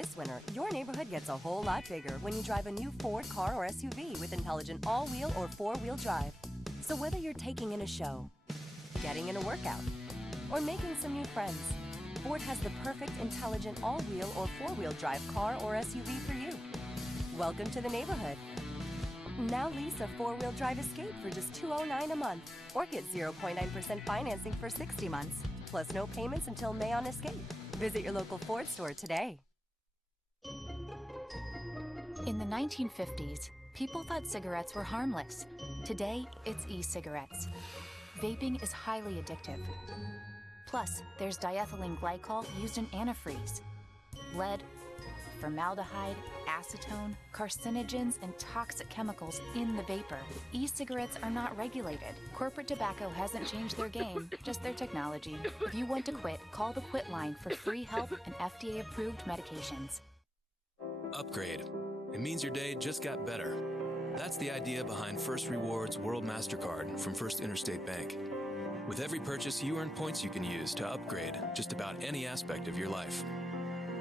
This winter, your neighborhood gets a whole lot bigger when you drive a new Ford car or SUV with intelligent all-wheel or four-wheel drive. So whether you're taking in a show, getting in a workout, or making some new friends, Ford has the perfect intelligent all-wheel or four-wheel drive car or SUV for you. Welcome to the neighborhood. Now lease a four-wheel drive Escape for just $209 a month, or get 0.9% financing for 60 months, plus no payments until May on Escape. Visit your local Ford store today. In the 1950s, people thought cigarettes were harmless. Today, it's e-cigarettes. Vaping is highly addictive. Plus, there's diethylene glycol used in antifreeze. Lead, formaldehyde, acetone, carcinogens, and toxic chemicals in the vapor. E-cigarettes are not regulated. Corporate tobacco hasn't changed their game, just their technology. If you want to quit, call the Quit line for free help and FDA-approved medications. Upgrade. It means your day just got better. That's the idea behind First Rewards World MasterCard from First Interstate Bank. With every purchase, you earn points you can use to upgrade just about any aspect of your life.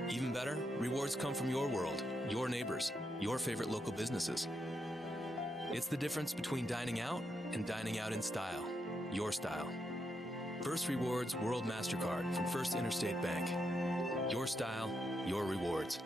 Even better, rewards come from your world, your neighbors, your favorite local businesses. It's the difference between dining out and dining out in style, your style. First Rewards World MasterCard from First Interstate Bank. Your style, your rewards.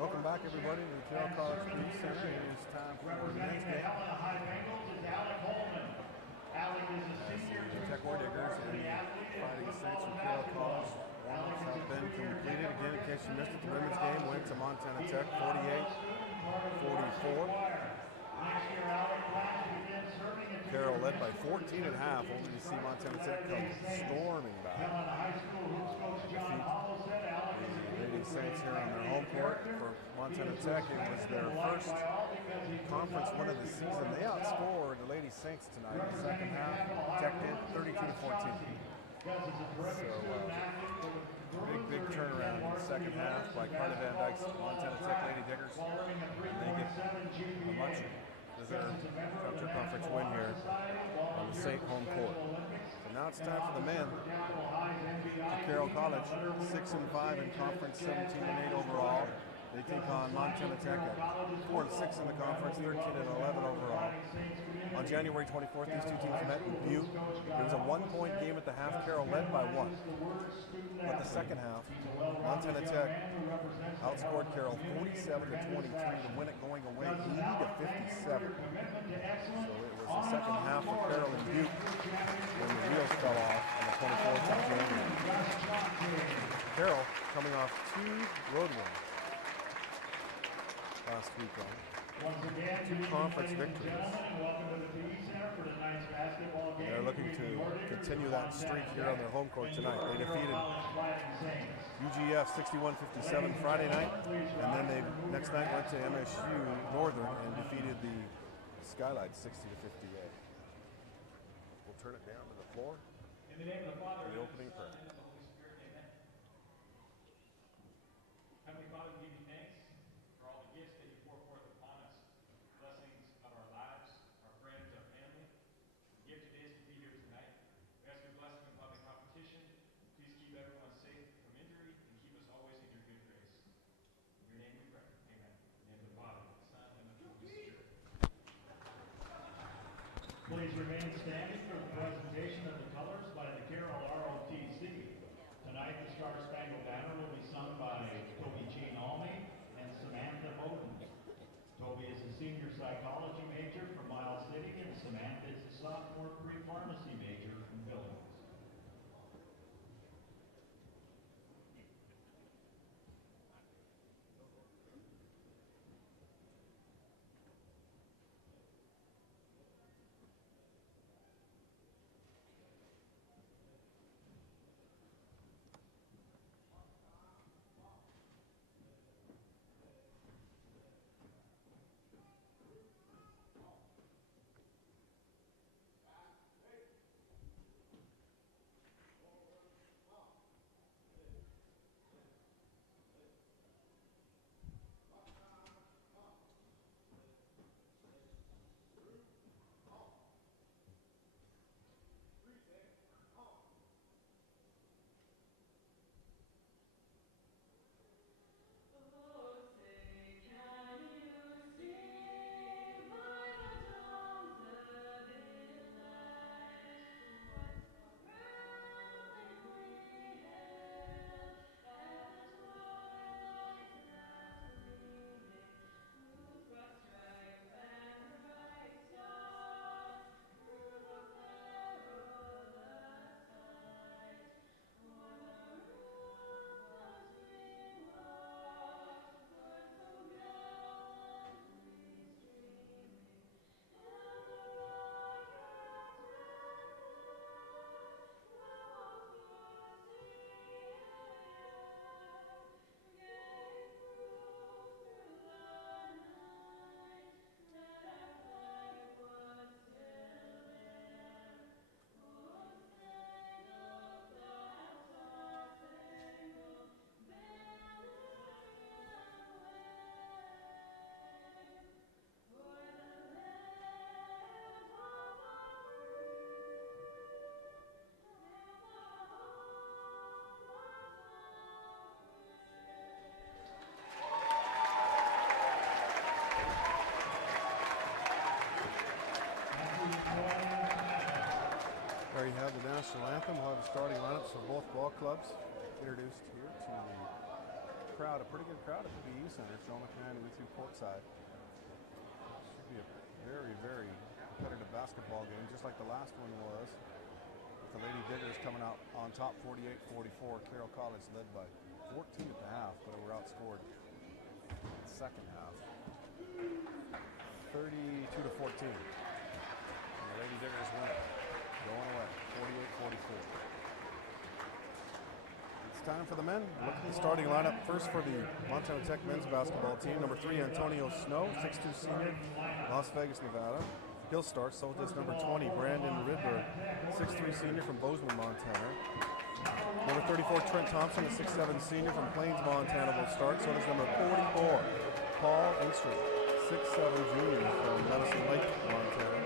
Welcome back, everybody, to the Carroll College Youth Center. It is time for the men's game. The Tech War Diggers and Fighting Saints from Carroll College. Warm-ups have been completed. Again, in case you missed it, the women's game went to Montana Tech 48-44. Carroll led by 14 at half, only to see Montana Tech come storming back. Defeat the Lady Saints here on their home court. For Montana Tech, it was their first conference win of the season. They outscored the Lady Saints tonight in the second half. Tech did 32-14. So big turnaround in the second half by Carly Van Dyke's Montana Tech Lady Diggers. And they get a much deserved inter-conference win here on the Saint home court. So now it's time for the men. For Carroll College, 6-5 in conference, 17-8 overall. They take on Montana Tech at 4-6 in the conference, 13-11 overall. On January 24th, these two teams met in Butte. It was a one-point game at the half. Carroll led by 1. But the second half, Montana Tech outscored Carroll 47-23 to win it going away 80-57. So it was the second half for Carroll in Butte when the wheels fell off on the 24th of January. Carroll coming off 2 road wins last weekend. 2 conference victories. They're looking to continue that streak here on their home court tonight. They defeated UGF 61-57 Friday night, and then they next night went to MSU Northern and defeated the Skylights 60-58. We'll turn it down to the floor for the opening prayer. Please remain standing for the presentation of the colors by the Carroll ROTC. Tonight, the Star Spangled Banner will be sung by Toby Jean Almy and Samantha Bowden. Toby is a senior psychology major from Miles City, and Samantha is a sophomore pre-pharmacy major from Billings. There you have the national anthem. We'll have the starting lineups for both ball clubs introduced here to the crowd. A pretty good crowd at the BE Center. Joe McMahon with you courtside. Should be a very, very competitive basketball game, just like the last one was. With the Lady Diggers coming out on top 48-44. Carroll College led by 14 at the half, but we're outscored second half. 32-14. And the Lady Diggers win it. Going away, 48-44. It's time for the men. Look at the starting lineup. First for the Montana Tech men's basketball team. Number 3, Antonio Snow, 6'2" senior, Las Vegas, Nevada. He'll start. So does number 20, Brandon Rydberg, 6'3" senior from Bozeman, Montana. Number 34, Trent Thompson, a 6'7" senior from Plains, Montana, will start. So does number 44, Paul Engstrom, 6'7" junior from Medicine Lake, Montana.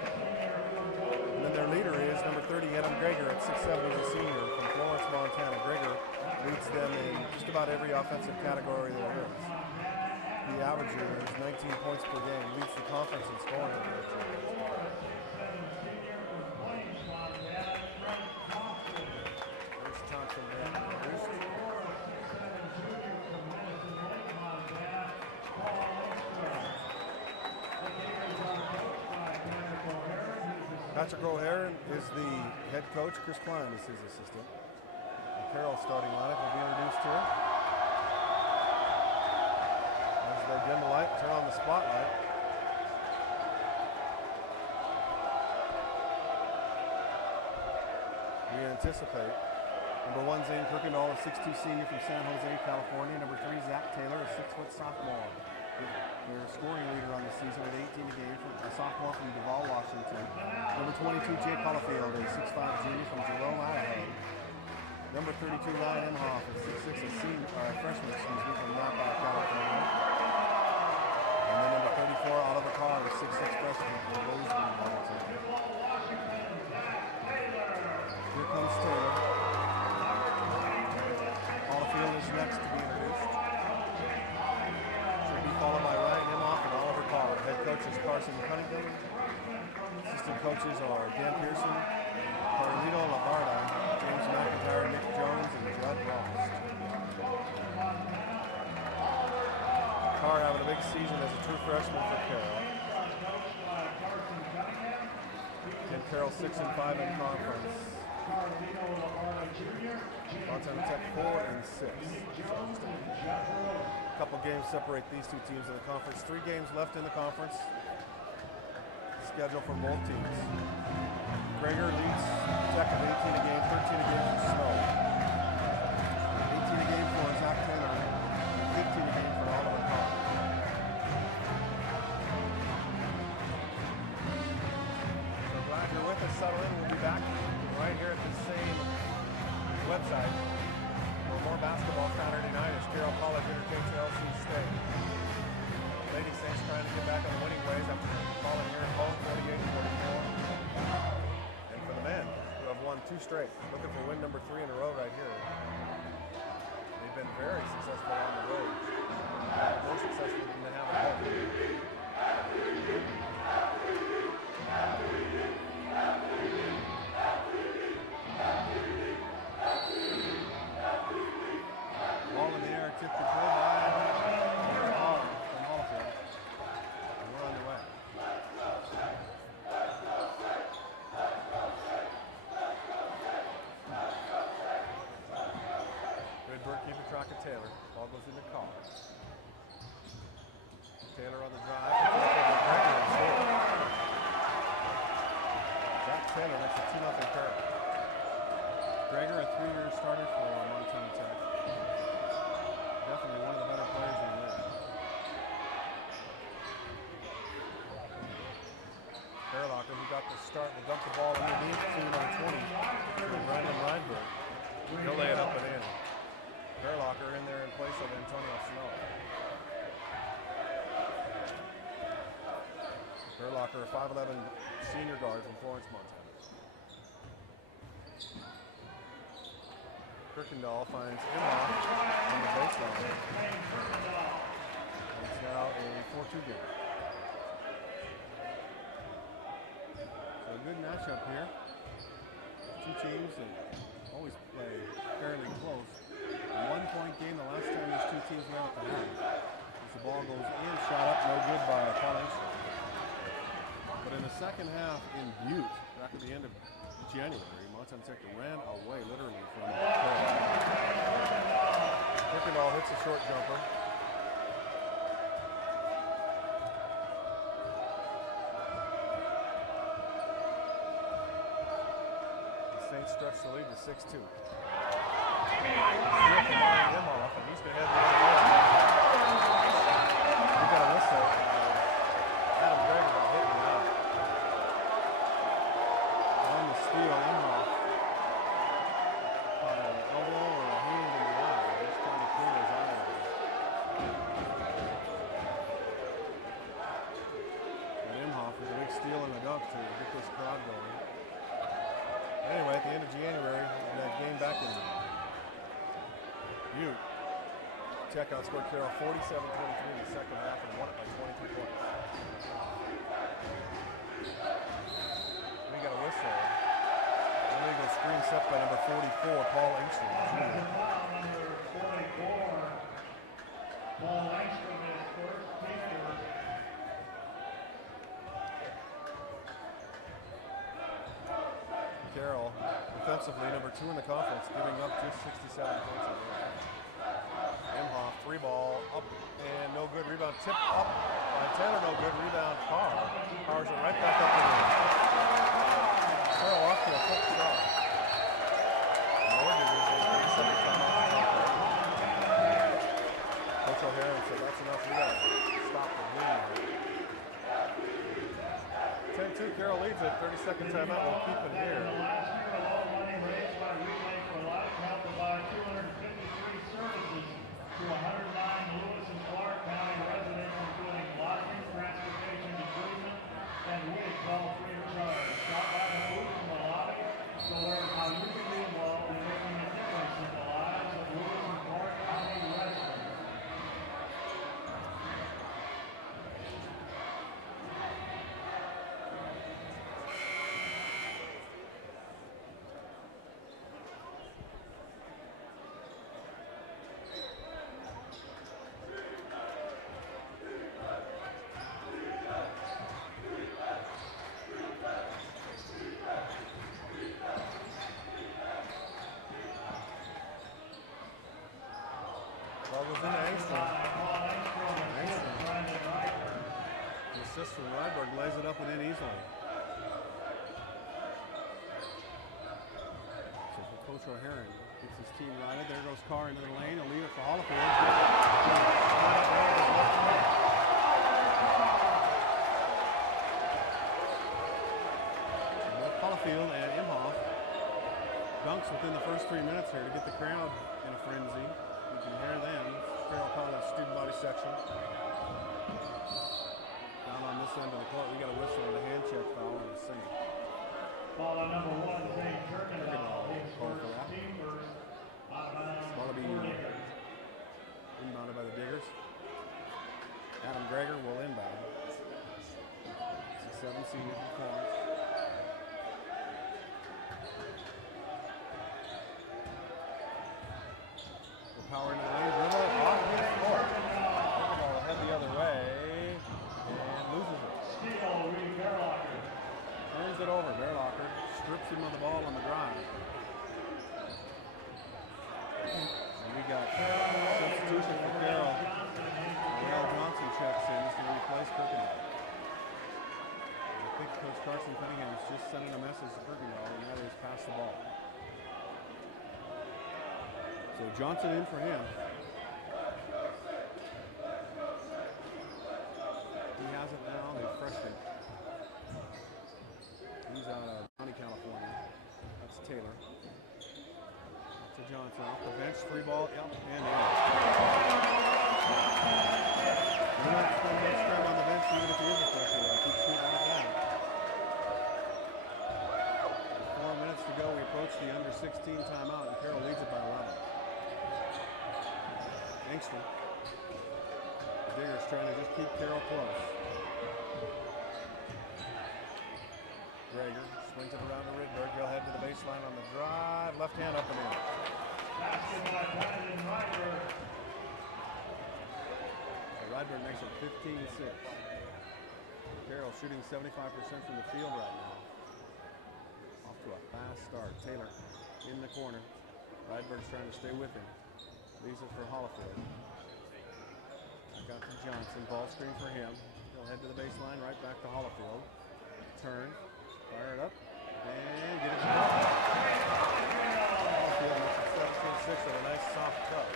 And then their leader is number 30, Adam Greger, at 6'7", he's a senior from Florence, Montana. Greger leads them in just about every offensive category there is. The average is 19 points per game, leads the conference in scoring. There's Thompson there. Patrick O'Hare is the head coach. Chris Klein is his assistant. The Carroll starting lineup will be introduced here. As they dim the light, turn on the spotlight. We anticipate number 1, Zane Kirkendall, a 6'2" senior from San Jose, California. Number 3, Zach Taylor, a 6-foot sophomore. Their scoring leader on the season with 18 a game, a sophomore from Duval, Washington. Number 22, Jake Hollifield, a 6'5" junior from Jerome, Idaho. Number 32, Ryan Imhoff, a 6'6", freshman, from Napa, California. And then number 34, Oliver Carr, a 6'6" freshman from Bozeman, Montana. Here comes Taylor. Hollifield is next to be introduced. Followed by Ryan Imhoff and Oliver Carr. Head coach is Carson Cunningham. Assistant coaches are Dan Pearson, Carlito Labarda, James McIntyre, Nick Jones, and Judd Ross. Carr having a big season as a true freshman for Carroll. And Carroll 6-5 in conference. Montana Tech 4-6. A couple games separate these two teams in the conference. 3 games left in the conference. Schedule for both teams. Greger leads Tech at 18 a game, 13 a game for Snow. 18 a game for Zach Taylor, and 15 a game for Oliver Carr. So glad you're with us. Settle in. We'll be back right here at the same website. More basketball Saturday night as Carroll College entertains LC State. Lady Saints trying to get back on the winning ways after falling here at home 48-44. And for the men, who have won 2 straight, looking for win number 3 in a row right here. They've been very successful on the road. More successful than they have at home. Ball in the air, tip control by Hall from Hollifield. And we're on the way. Rydberg keeping track of Taylor. Ball goes into Carr. Taylor on the drive. Zach Taylor makes a 2-0 Carroll. Greger, a 3-year starter for Montana Tech. Definitely one of the better players in the league. Fairlocker, who got the start, will dump the ball underneath to number 20, Brandon Rydberg. He'll lay it up and in. Fairlocker in there in place of Antonio Snow. Fairlocker, a 5'11" senior guard from Florence, Montana. Kirkendall finds Imhoff on the baseline. It's now a 4-2 game. So a good matchup here. 2 teams that always play fairly close. A 1-point game the last time these 2 teams met at the half. As the ball goes in, shot up, no good by Paul Engstrom. But in the second half in Butte, back at the end of each January, Montana Tech ran away literally from Carroll. Kirkendall hits a short jumper. The Saints stretch the lead to 6-2. Imhoff, and he's going to head the other way. We got a whistle. Adam Greger got hit in the eye. On the steal, Imhoff by an elbow or a hand in the eye. He's trying to clean his eye out. And Imhoff with a big steal and a dunk to get this crowd going. Anyway, at the end of January, that game back in Butte, Tech outscored Carroll 47-23 in the second half and won it by 22 points. We got a whistle. Illegal screen set by number 44, Paul Engstrom, Jr. Number 44, Paul Engstrom is first teacher. Carroll, defensively, number 2 in the conference, giving up just 67 points a game. Imhoff, 3 ball, up and no good. Rebound tip up by Taylor, no good. Rebound Carr. Powers it right back up to the Carroll off to a quick shot. Coach O'Hara said that's enough. We got to stop the bleeding. 10-2, Carroll leads it. 30-second timeout. We'll keep it here. Last year, a lot of money raised by Relay for Life helped provide 253 services to 109 Lewis and Clark County residents, including lodging, transportation, improvement, and wigs, all free of charge. Stop by the booth in the lobby to learn how you can be involved in making a difference in the lives of Lewis and Clark County residents. Ball goes into Engstrom. The assist from Rydberg lays it up and in easily. So for Coach O'Hara, gets his team righted. There goes Carr into the lane. He'll leave it for Hollifield. Hollifield and Imhoff dunks within the first 3 minutes here to get the crowd in a frenzy. You can hear them. Carroll College student body section. Down on this end of the court, we got a whistle and a hand check foul and a sink. Ball on number 1, Zane Kirkendall. His first team first. Out of bounds. Ball will be inbounded by the Diggers. Adam Greger will inbound. 6'7" senior from Florence. Power into the lane, dribble, off his court. Ball head the other way and loses it. Turns it over. Bearlocker strips him of the ball on the drive. And we got substitution for Carroll. Darrell Johnson checks in to replace Kirkendall. I think Coach Carson Cunningham's just sending a message to Kirkendall, and that is pass the ball. So Johnson in for him. He has it now, the freshman. He's out of County, California. That's Taylor. To Johnson off the bench, 3 ball, yep, and in. We're not spending much time on the bench even if he is a freshman. He keeps shooting like that. 4 minutes to go, we approach the under 16 timeout, and Carroll leads it by 11. Engstrom. The Diggers trying to just keep Carroll close. Greger swings it around to Rydberg. He'll head to the baseline on the drive. Left hand up and in. Rydberg makes it 15-6. Carroll shooting 75% from the field right now. Off to a fast start. Taylor in the corner. Rydberg's trying to stay with him. Leaves it for Hollifield. Got to Johnson. Ball screen for him. He'll head to the baseline. Right back to Hollifield. Turn. Fire it up. And get it to goal. Hollifield makes it 17-6 with a nice soft cut.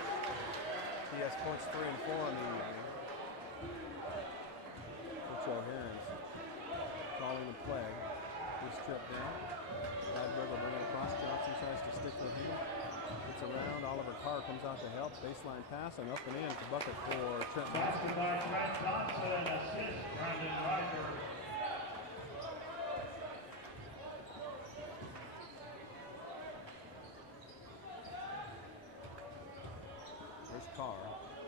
He has points 3 and 4 on the evening. Coach O'Hearn's calling the play. Good strip down. Rydberg will bring it across. Johnson tries to stick with him. Gets around. Oliver Carr comes out to help. Baseline pass and up and in to bucket for Trent Johnson. Assist Brandon Rydberg. There's Carr.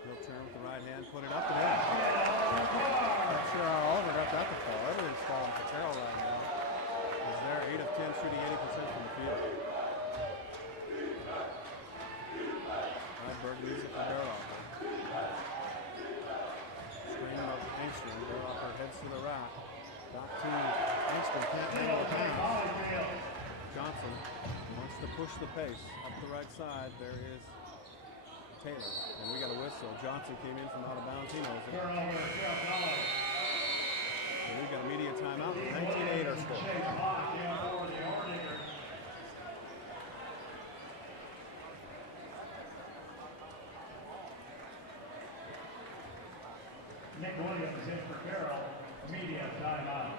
He'll turn with the right hand, put it up and in. Not sure how Oliver got that to fall. Everything's falling for Carroll right now. He's there, 8 of 10, shooting 80% from the field. Rydberg leaves it for Berlocker. Screen up Angstrom. Berlocker heads to the rack. Got to Angstrom, can't handle the pass. Johnson wants to push the pace. Up the right side, there is Taylor. And we got a whistle. Johnson came in from out of bounds. He knows it. And we've got a media timeout. 19-8 our score. Nick Williams in for Carroll. Media timeout.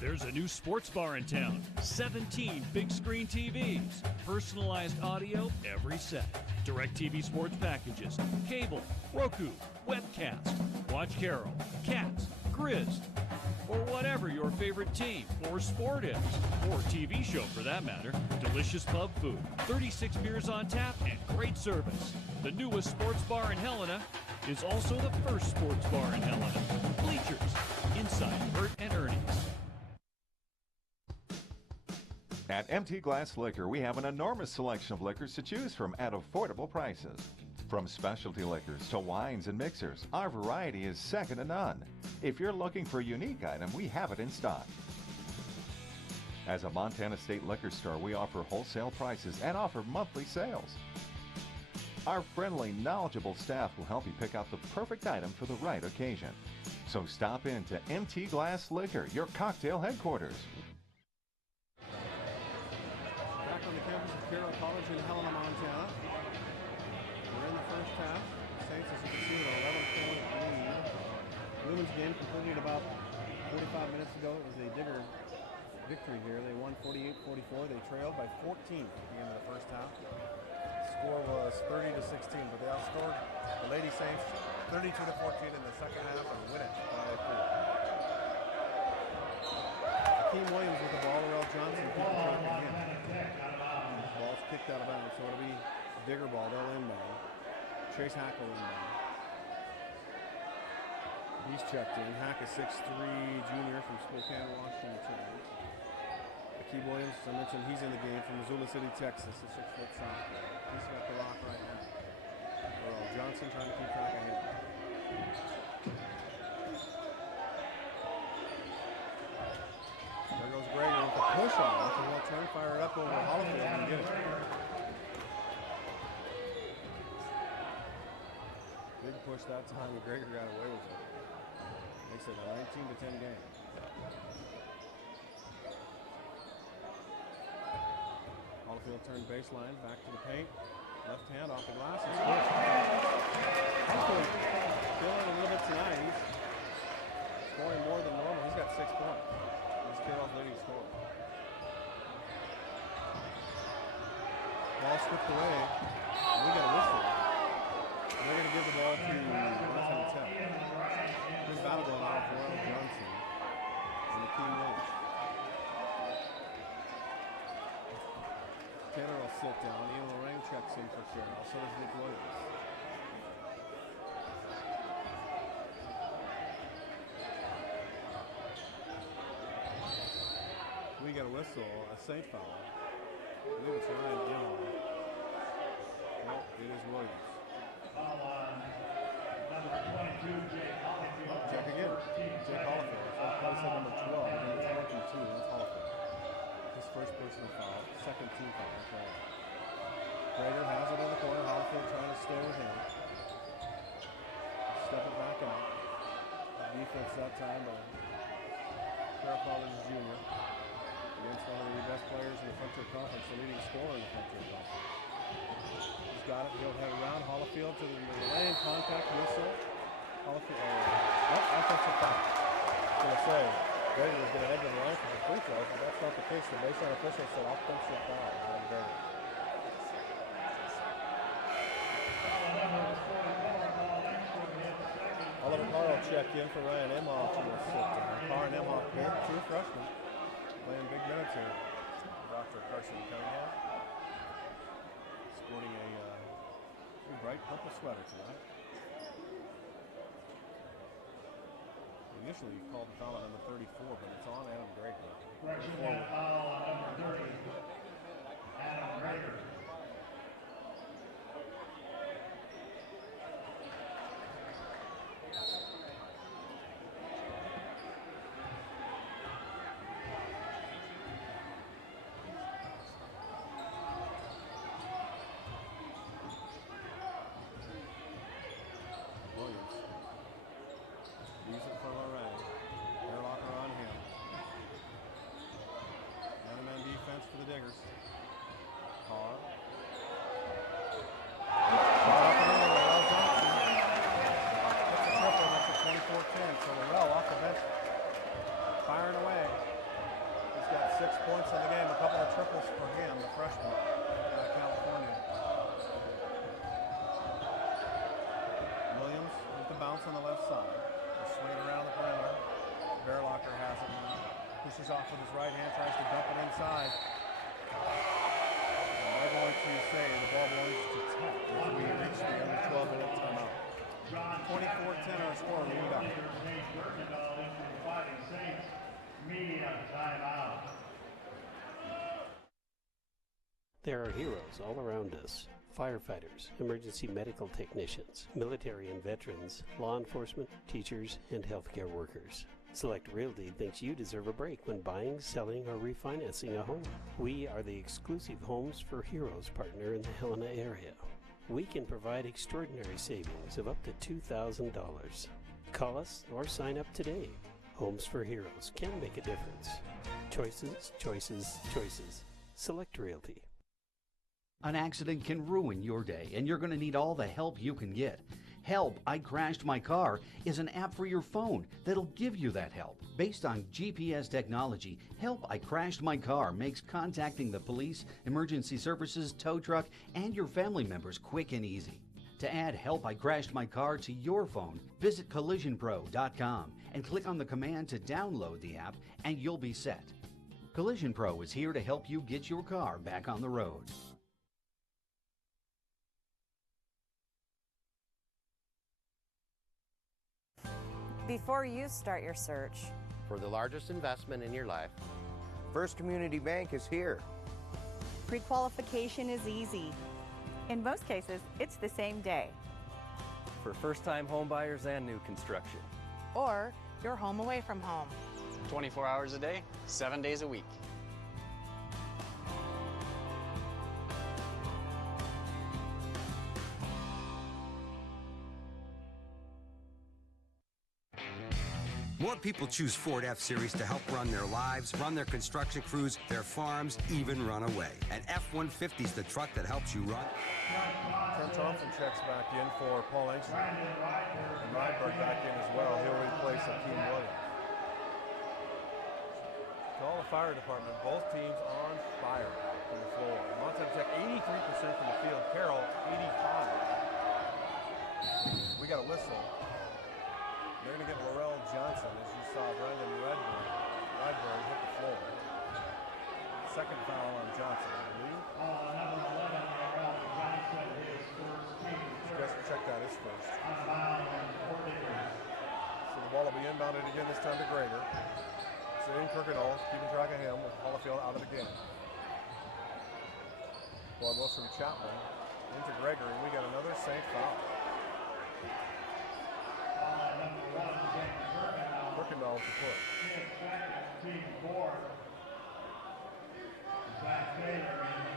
There's a new sports bar in town. 17 big screen TVs. Personalized audio every set. DirecTV sports packages. Cable, Roku, webcast. Watch Carroll, Cats, Grizz, or whatever your favorite team or sport is. Or TV show for that matter. Delicious pub food. 36 beers on tap and great service. The newest sports bar in Helena is also the first sports bar in Helena. Bleachers. Inside Bert and Ernie's. At MT Glass Liquor, we have an enormous selection of liquors to choose from at affordable prices. From specialty liquors to wines and mixers, our variety is second to none. If you're looking for a unique item, we have it in stock. As a Montana State liquor store, we offer wholesale prices and offer monthly sales. Our friendly, knowledgeable staff will help you pick out the perfect item for the right occasion. So stop in to MT Glass Liquor, your cocktail headquarters. Back on the campus of Carroll College in Helena, Montana. We're in the first half. The Saints, as you can see, with an 11-point lead. Women's game completed about 45 minutes ago. It was a Digger victory here. They won 48-44. They trailed by 14 at the end of the first half. The score was 30-16, but they outscored the Lady Saints 32-14 in the second half and win it by 4. Hakeem Williams with the ball. Earl Johnson keeping track of him. Ball's kicked out of bounds, so it'll be a Digger ball. They'll inbound. Chase Hackle inbound. He's checked in. Hack, a 6'3" junior from Spokane, Washington. Hakeem Williams, as I mentioned, he's in the game from Missoula City, Texas, a 6-foot sophomore. He's got the rock right now. Earl Johnson trying to keep track of him. There goes Greger with the push off, and he'll turn, fire it up over Hollifield and get it. Big push that time, and Greger got away with it. Makes it a 19-10 game. Hollifield turned baseline, back to the paint. Left hand off the glass and scores. Hollifield feeling a little bit tonight. He's scoring more than normal. He's got 6 points. He's Carroll's leading scorer. Ball stripped away. And we got a whistle. They're going to give the ball to Montana Tech. Good battle going on for Earl Johnson and Hakeem Williams. Taylor will sit down. Ian Lorraine checks in for Carroll. So does Nick Williams. We got a whistle, a Saint foul. I believe it's Ryan Dillon. No, it is Williams. Number 22, Jake Hollifield. Check again. Jake Hollifield. That's number 12. Number 22. That's Hollifield. His first personal foul. got it. He'll head around. Holifield to the lane. Contact whistle. Holifield. Offensive foul. I was going to say, Greger was going to head to the line for the free throws, but that's not the case. The baseline official said offensive foul on Greger. Oliver Carroll checked in for Ryan Emhoff to sit down. Carr and Emhoff, both true freshmen, playing big minutes here. Dr. Carson Cunningham, sporting a bright purple sweater tonight. Initially, he called the foul on number 34, but it's on Adam Greger. Correction, got a foul on number 30, Adam Greger. Off with his right hand, tries to dump it inside. And they're going to say the ball belongs to Tech as we reach the under 12-minute timeout. 24-10 our score. We need There are heroes all around us. Firefighters, emergency medical technicians, military and veterans, law enforcement, teachers, and healthcare workers. Select Realty thinks you deserve a break when buying, selling, or refinancing a home. We are the exclusive Homes for Heroes partner in the Helena area. We can provide extraordinary savings of up to $2,000. Call us or sign up today. Homes for Heroes can make a difference. Choices, choices, choices. Select Realty. An accident can ruin your day, and you're going to need all the help you can get. Help, I Crashed My Car is an app for your phone that'll give you that help. Based on GPS technology, Help, I Crashed My Car makes contacting the police, emergency services, tow truck, and your family members quick and easy. To add Help, I Crashed My Car to your phone, visit collisionpro.com and click on the command to download the app, and you'll be set. Collision Pro is here to help you get your car back on the road. Before you start your search for the largest investment in your life, First Community Bank is here. Pre-qualification is easy. In most cases, it's the same day. For first-time home buyers and new construction. Or you're home away from home. 24 hours a day, 7 days a week. More people choose Ford F-Series to help run their lives, run their construction crews, their farms, even run away. And F-150 is the truck that helps you run. Trent Thompson checks back in for Paul Engstrom. And Rydberg back in as well. He'll replace Akeem Williams. Call the fire department. Both teams on fire from the floor. Montana Tech 83% from the field. Carroll 85. We got a whistle. They're going to get Laurel Johnson, as you saw Brendan Rydberg hit the floor. Second foul on Johnson, I believe. Number 11, Laurel Johnson, his first team. Just check that, his first. On foul on 4 Lakers. So the ball will be inbounded again, this time to Greger. So in Kirkendall, keeping track of him with Holifield out of the game. Ball goes from Chapman into Greger, and we got another Saint foul. Kirkendall to push.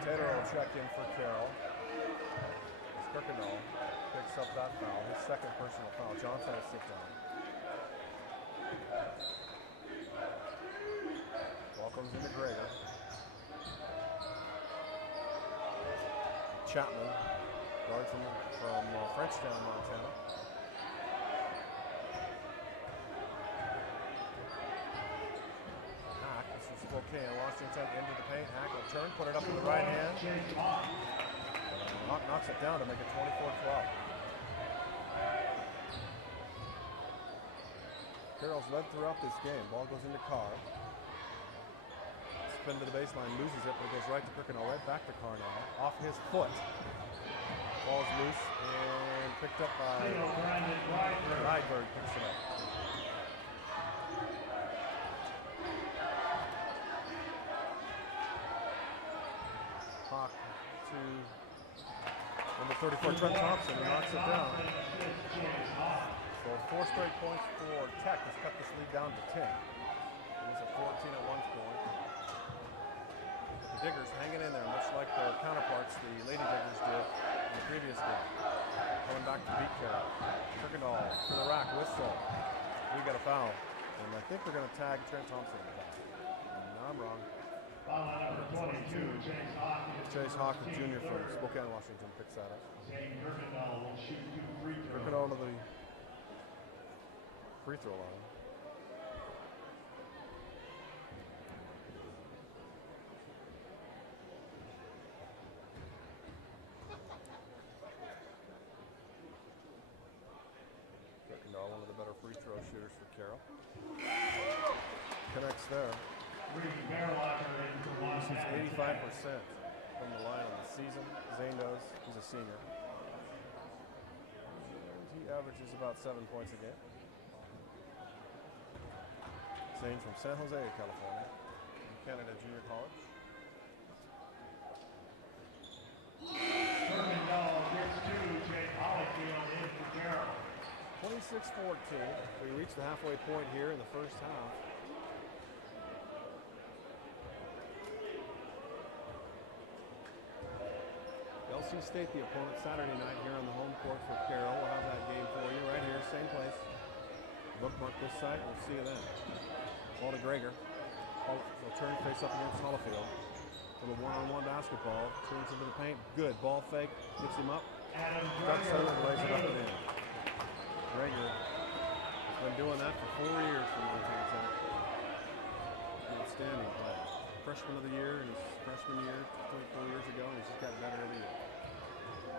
Taylor will check in for Carroll. As Kirkendall picks up that foul, his second personal foul. Johnson will sit down. Welcomes into Greger. Chapman guard from Frenchtown, Montana. Hack, this is Spokane. Washington into the paint. Hack will turn, put it up with the right hand. Knocks it down to make it 24-12. Carroll's led throughout this game. Ball goes into Carr. Spin to the baseline, loses it, but it goes right to Kirkendall, right back to Carr now. Off his foot. Ball's loose and picked up by Rydberg. Picks it up. Hawk to number 34, Trent Thompson, knocks it down. So 4 straight points for Tech has cut this lead down to 10. It was at 14 at one point. The Diggers hanging in there, much like their counterparts, the Lady Diggers did in the previous game. Coming back to beat Carroll. Kirkendall to the rack, whistle. We got a foul. And I think they're going to tag Trent Thompson. No, I'm wrong. Number 22, Chase Hawkins Jr. from Spokane, Washington picks that up. Kirkendall to the free throw line. Kirkendall, one of the better free throw shooters for Carroll. Connects there. He shoots 85% from the line on the season. Zane does. He's a senior. And he averages about 7 points a game. Zane from San Jose, California, Canada Junior College. Kirkendall gets 2. Jake Hollyfield in for Carroll. 26-14. We reached the halfway point here in the first half. LC State, the opponent, Saturday night here on the home court for Carroll. We'll have that game for you right here, same place. Bookmark this site. We'll see you then. Ball to Greger. He'll turn face up against Hollifield. Little one-on-one basketball. Turns into the paint. Good. Ball fake. Gets him up. Ducks it and lays it up and in. Greger has been doing that for 4 years for Montana Tech. Outstanding play. Freshman of the year in his freshman year 24 years ago, and he's just got better every year.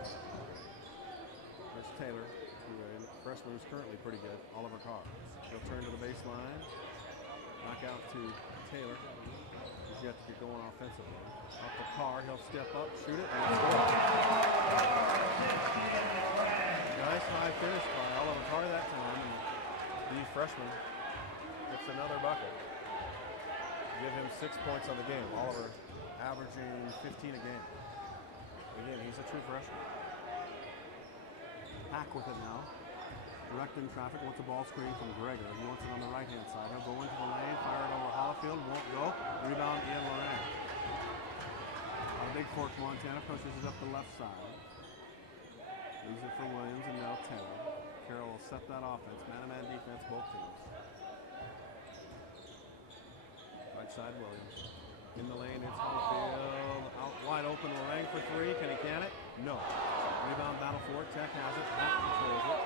There's Taylor, who a freshman who's currently pretty good. Oliver Carr. He'll turn to the baseline. Knock out to Taylor. He's got to get going offensively. Up to Carr, he'll step up, shoot it, and it's good. Nice high finish by Oliver Carr that time. And the freshman gets another bucket. Give him 6 points on the game. Oliver averaging 15 a game. Again, he's a true freshman. Hack with it now. Direct in traffic, wants a ball screen from Greger. He wants it on the right-hand side. He'll go into the lane, fire it over Hollifield, won't go. Rebound, Ian Lorraine. Out of Big Fork, Montana, pushes it up the left side. Leaves it for Williams and now Taylor. Carroll will set that offense. Man-to-man defense, both teams. Right side, Williams. In the lane, it's Hollifield. Out wide open, Lorraine for 3. Can he can it? No. Rebound battle for it. Tech has it. Hack controls it.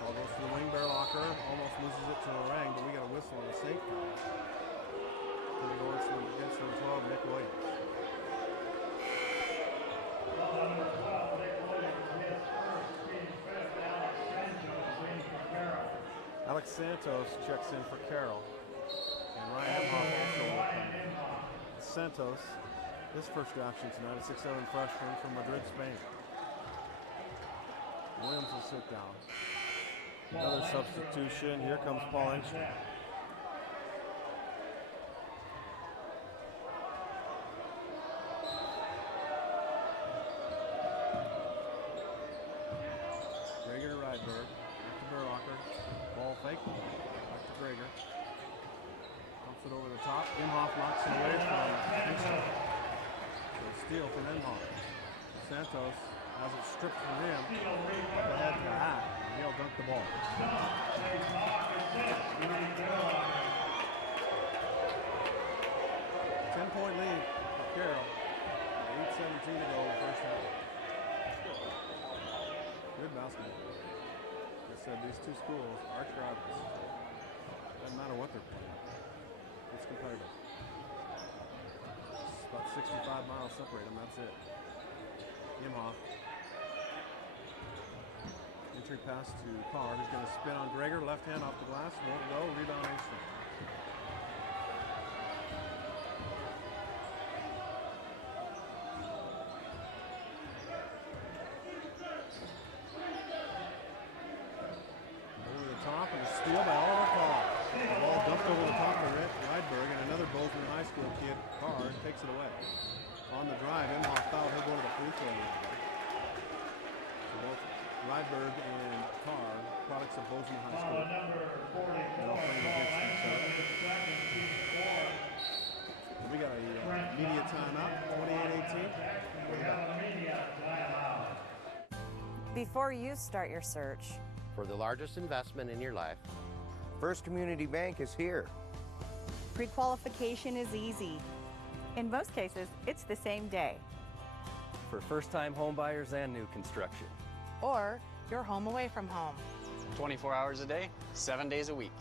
Ball goes to the wing. Bearlocker almost loses it to Lorraine, but we got a whistle on the safety. Going to go against number 12, Nick Williams. Number 12, Nick Williams hits first, being fifth. Alex Santos in for Carroll. Alex Santos checks in for Carroll. And Ryan Imhoff also will come. Santos, his first option tonight, a 6'7" freshman from Madrid, Spain. Williams will sit down. Another substitution. Here comes Paul Engstrom. Greger to Rydberg. Back to Bearlocker. Ball fake. Back to Greger. Pumps it over the top. Imhoff knocks it away from Engstrom. Steal from Imhoff. Santos has it stripped from him. Up ahead to Hack. He'll dunk the ball. 10-point lead for Carroll. two schools, arch rivals. Doesn't matter what they're playing. It's competitive. It's about 65 miles separate them, that's it. Imhoff. Entry pass to Carr, who's going to spin on Greger, left hand off the glass, won't go, rebound Angstrom. Over the top and a steal by Oliver Carr. The ball dumped over the top of Rydberg, and another Bozeman High School kid, Carr, takes it away. On the drive, Imhoff fouled, he'll go to the free throw line. So both Rydberg and Carr, products of Bozeman High School. They'll play against each other. We got a media timeout, 28-18. Before you start your search For the largest investment in your life, First Community Bank is here. pre-qualification is easy. In most cases, it's the same day. For first-time home buyers and new construction. Or you're home away from home. 24 hours a day, 7 days a week.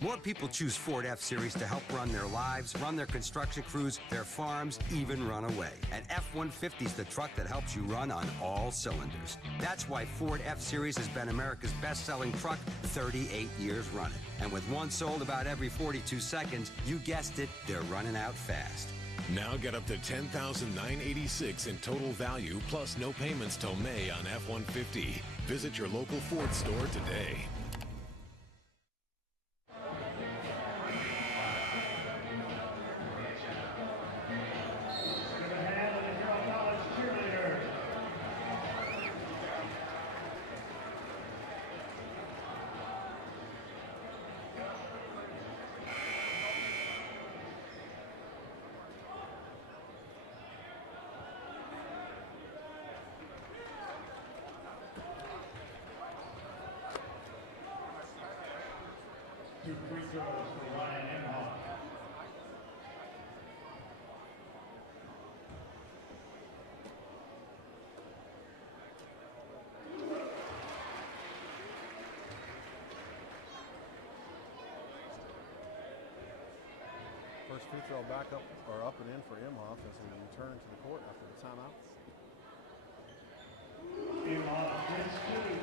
More people choose Ford F-Series to help run their lives, run their construction crews, their farms, even run away. And F-150 is the truck that helps you run on all cylinders. That's why Ford F-Series has been America's best-selling truck 38 years running. And with one sold about every 42 seconds, you guessed it, they're running out fast. Now get up to $10,986 in total value plus no payments till May on F-150. Visit your local Ford store today. Two free throws for Ryan Imhoff. First free throw back up, or up and in for Imhoff as we return to the court after the timeouts. Imhoff gets two.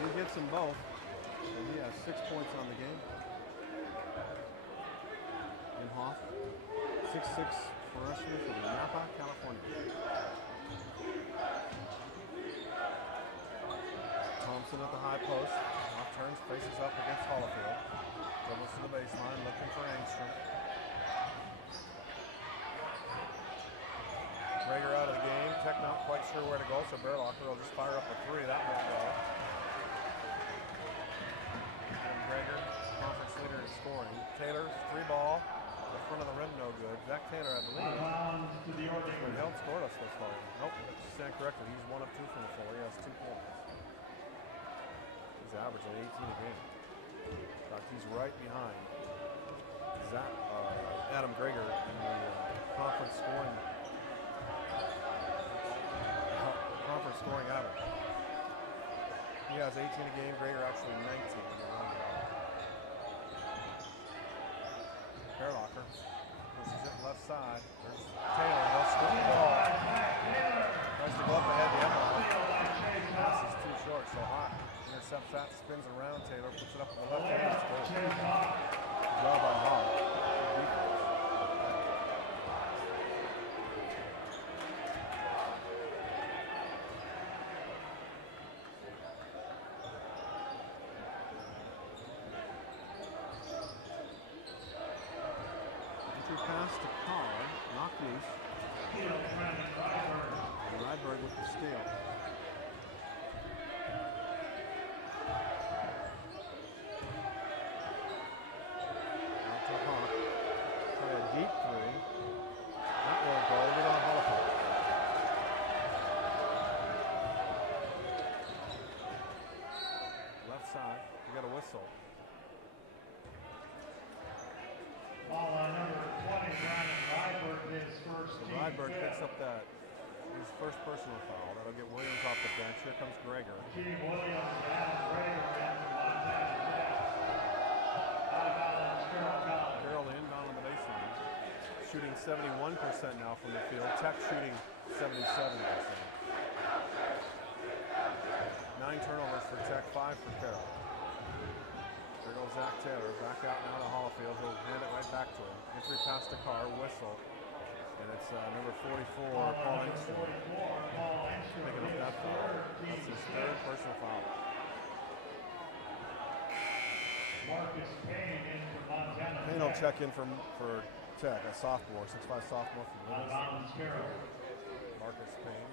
He gets them both, and he has 6 points on the game. Imhoff, 6'6" freshman from Napa, California. Thompson at the high post. Off turns, faces up against Hollifield. Dribbles to the baseline, looking for Angstrom. Greger out of the game. Tech not quite sure where to go, so Bearlocker will just fire up a three. That won't go. And Greger, conference leader in scoring. Taylor, three ball. The front of the rim, no good. Zach Taylor, I believe, when held scoreless thus far. Nope, stand corrected. He's 1 of 2 from the floor. He has 2 points. He's averaging 18 a game. In fact, he's right behind Adam Greger in the conference scoring average. He has 18 a game. Greger actually 19. Carroll pushes it left side. There's Taylor. He'll split the ball. Tries to go up ahead. The pass is too short, so hot. Intercepts that, spins around Taylor, puts it up with the left hand. It's good. Good job by Hall. Pass to Carr, knocked loose. And Rydberg with the steal. Out to Hawk. Try a deep three. That won't go. Lead on Hollifield. Left side. You got a whistle. Ball Rydberg picks up that his first personal foul. That'll get Williams off the bench. Here comes Greger. Carroll inbound on the baseline. Shooting 71% now from the field. Tech shooting 77%. 9 turnovers for Tech, 5 for Carroll. There goes Zach Taylor. Back out now to Holofield. He'll hand it right back to him. Entry pass to Carr. Whistle. And it's number 44, Paul Engstrom, picking up that foul. That's his third personal foul. Payne will check in for Tech, a sophomore, 6'5" sophomore from Williams. Marcus Payne.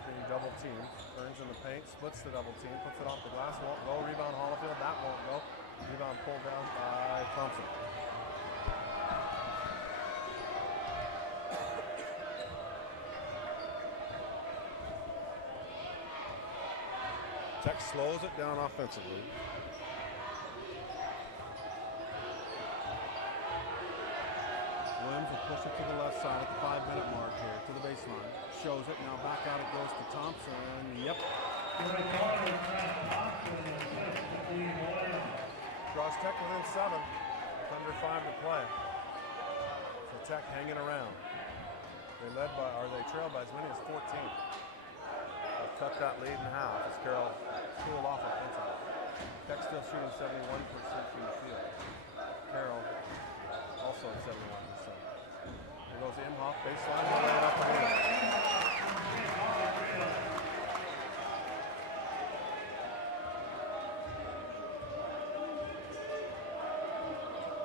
Being double teamed, turns in the paint, splits the double team, puts it off the glass, won't go, rebound Holofield, that won't go, rebound pulled down by Thompson. Tech slows it down offensively. Williams will push it to the left side at the 5-minute mark here, to the baseline. Shows it, now back out it goes to Thompson. Yep. Draws Tech within 7, with under 5 to play. So Tech hanging around. They trailed by as many as 14. They'll cut that lead in half as Carroll cooled off offensively. Tech still shooting 71% from the field. Carroll also at 71%. Here goes Imhoff, baseline, he'll lay it up and in.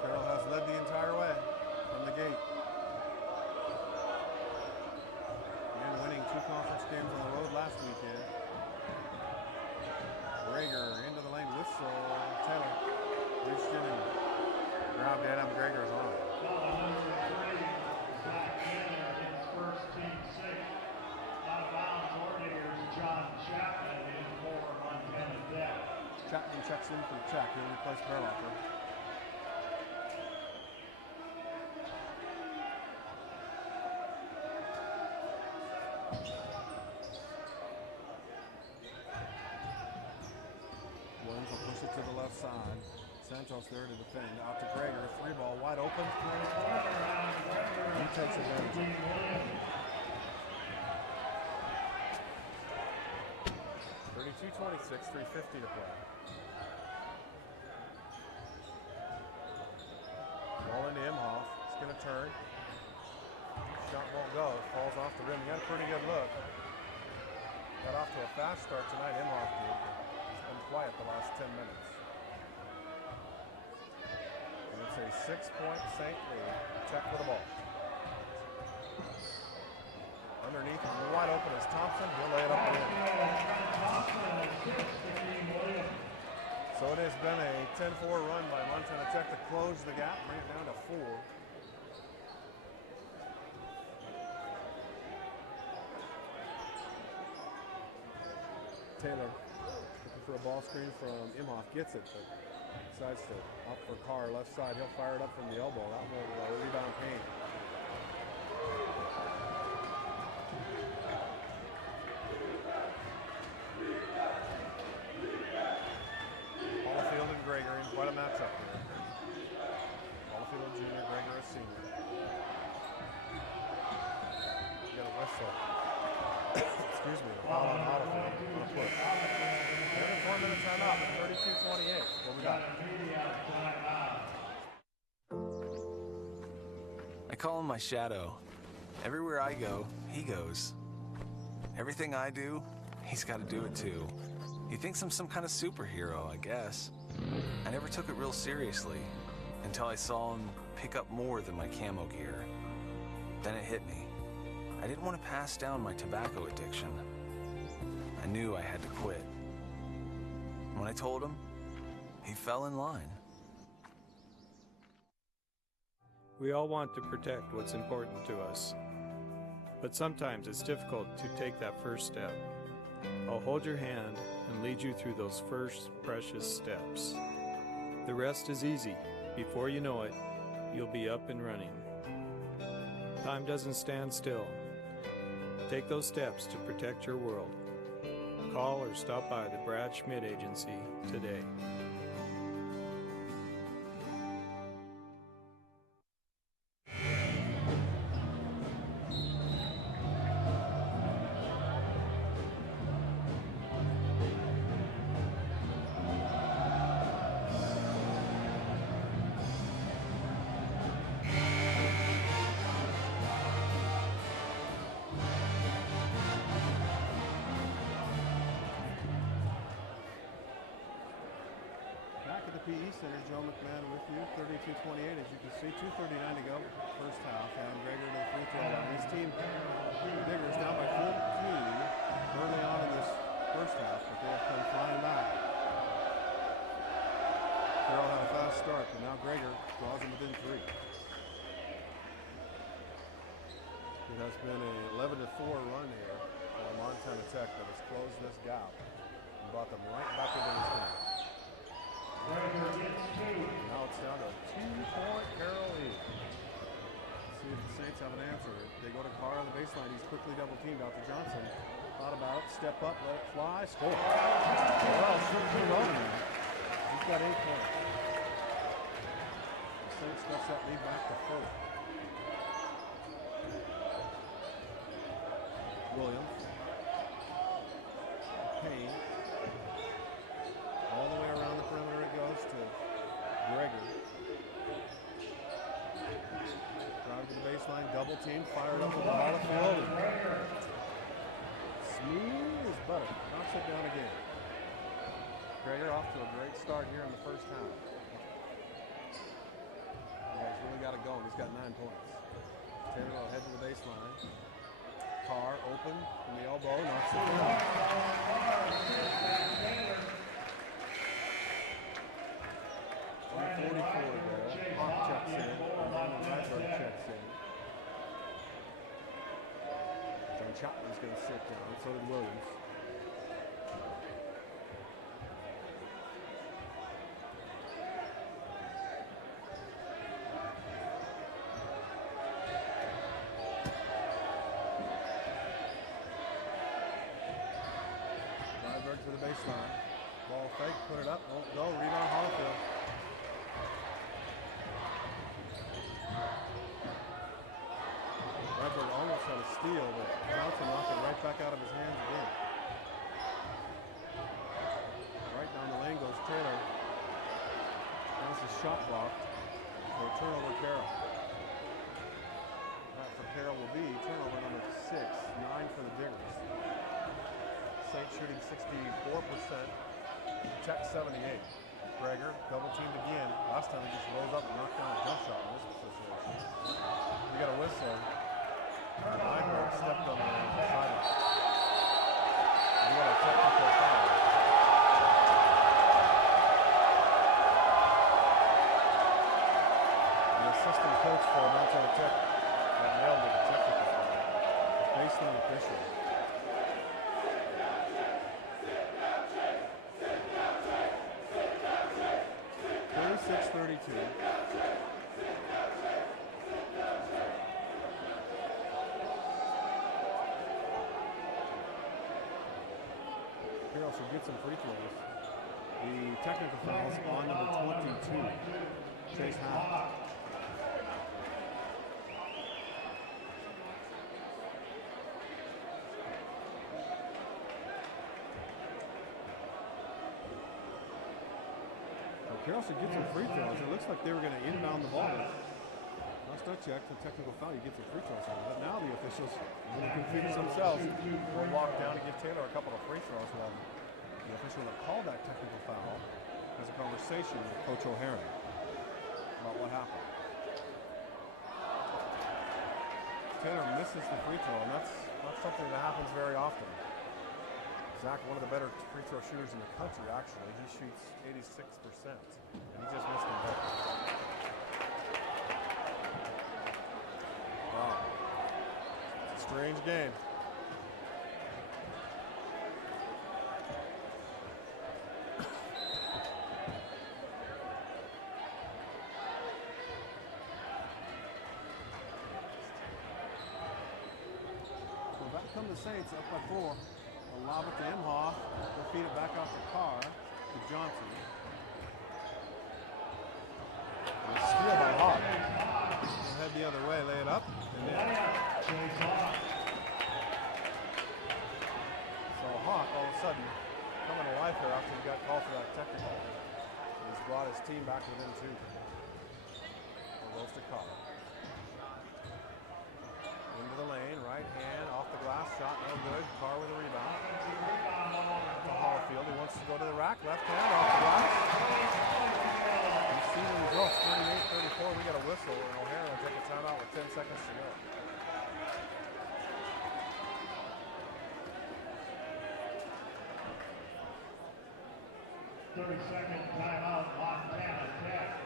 Carroll has led the entire way from the gate. And winning 2 conference games on the road last weekend. Greger into the lane, whistle, Taylor reached in and grabbed Adam Greger's arm. Chapman checks in for Tech. He'll replace Berlocker. Williams will push it to the left side. Santos there to defend. Out to Greger. 3-ball wide open. He takes advantage of it. 32-26, 3:50 to play. Ball into Imhoff. It's going to turn. Shot won't go. It falls off the rim. He had a pretty good look. Got off to a fast start tonight, Imhoff did. He's been quiet the last 10 minutes. And it's a 6-point St. Louis. Tech with the ball. Underneath, wide open is Thompson. He'll lay it up and in. So it has been a 10-4 run by Montana Tech to close the gap, bring it down to 4. Taylor looking for a ball screen from Imhoff, gets it, but decides to up for Carr, left side. He'll fire it up from the elbow. That will rebound Payne. Holofield and Greger in quite a matchup here. Holofield a junior, Greger a senior. You got a whistle. Excuse me, a foul on Holofield on a push. Every 4-minute timeout at 32-28. What we got? I call him my shadow. Everywhere I go, he goes. Everything I do, he's got to do it too. He thinks I'm some kind of superhero, I guess. I never took it real seriously until I saw him pick up more than my camo gear. Then it hit me. I didn't want to pass down my tobacco addiction. I knew I had to quit. When I told him, he fell in line. We all want to protect what's important to us. But sometimes it's difficult to take that first step. I'll hold your hand and lead you through those first precious steps. The rest is easy. Before you know it, you'll be up and running. Time doesn't stand still. Take those steps to protect your world. Call or stop by the Brad Schmidt Agency today. PE Center, Joe McMahon with you, 32-28, as you can see, 2:39 to go, first half, and Greger to the free throw line. His team, the Diggers, down by 14 early on in this first half, but they have come flying back. Carroll had a fast start, but now Greger draws them within 3. It has been an 11-4 run here for Montana Tech that has closed this gap and brought them right back into this game. Now it's down to a 2-point Carroll lead. Let's see if the Saints have an answer. They go to Carr on the baseline. He's quickly double teamed out to Johnson. Thought about it, step up, let it fly, score. Well, should put it on now. He's got 8 points. The Saints gets that lead back to 4. Williams. Payne. All the way around the perimeter it goes to Greger. Drive to the baseline, double team, fired up with the Holyfield. Smooth as butter. Knocks it down again. Greger off to a great start here in the first half. He's really got it going. He's got 9 points. Taylor will head to the baseline. Carr open from the elbow, knocks it down. 144 to go. Hawk checks in, and Brandon Radford checks in. John Chapman's going to sit down, so did Williams. Radford to the baseline. Ball fake, put it up, won't go, rebound Holyfield. Redford almost had a steal, but Johnson knocked it right back out of his hands again. Right down the lane goes Taylor. That's a shot block for turnover Carroll. That for Carroll will be turnover number 6, 9 for the Diggers. Saints shooting 64%, Tech 78. Greger double teamed again. Last time he just rose up and knocked down a jump shot in this situation. We got a whistle. Einberg stepped on the sideline. We got a technical foul. The assistant coach for Montana Tech got nailed with a technical foul. Baseline official. .32. Carroll should get some free throws. The technical fouls on number 22, Chase Howe. Carroll should get some free throws. It looks like they were going to inbound the ball. Last I checked, the technical foul, you get some free throws on it. But now the officials, when they confuse themselves, will walk down and give Taylor a couple of free throws while the official that called that technical foul has a conversation with Coach O'Hara about what happened. Taylor misses the free throw, and that's not something that happens very often. Zach, one of the better free throw shooters in the country, actually. He shoots 86%, and he just missed them both. Wow. Strange game. So back come the Saints up by 4. They'll lob it to Imhoff. They'll feed it back out to Carr to Johnson. And a steal by Hawk. They'll head the other way, lay it up, and in. So Hawk all of a sudden coming to life here after he got called for that technical. And he's brought his team back within 2. It goes to Carr. Into the lane, right hand, off the glass, shot, no good. Carr with a rebound. To Hollifield, he wants to go to the rack, left hand, off the glass. You see the results, 38-34, we got a whistle, and O'Hara will take a timeout with 10 seconds to go. Thirty-second timeout, Montana Tech.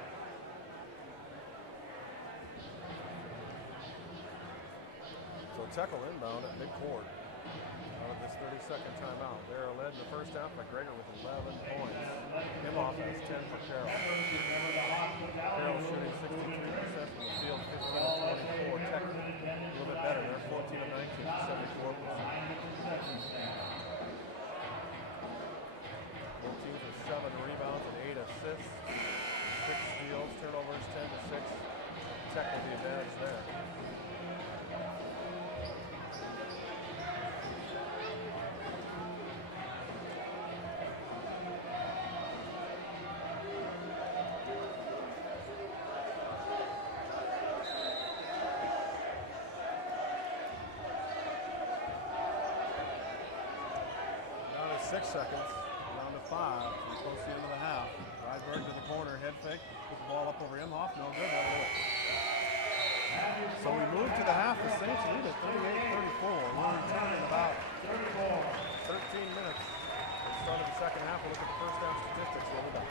So Tech will inbound at midcourt out of this 30-second timeout. They're led in the first half by Greger with 11 points. Imhoff has 10 for Carroll. Carroll shooting 63% from the field, 15 of 24. Tech a little bit better. They're 14 of 19 for 74%. Both teams with 7 rebounds and 8 assists. 6 steals, turnovers 10-6. Tech with the advantage there. Down to 6 seconds. Down to 5. We're close to the end of the half. Rydberg to the corner, head fake. Put the ball up over Imhoff. No good. So we move to the half. The Saints lead at 38-34. We'll return in about 13 minutes. At the start of the second half, we'll look at the first half statistics. We'll be back.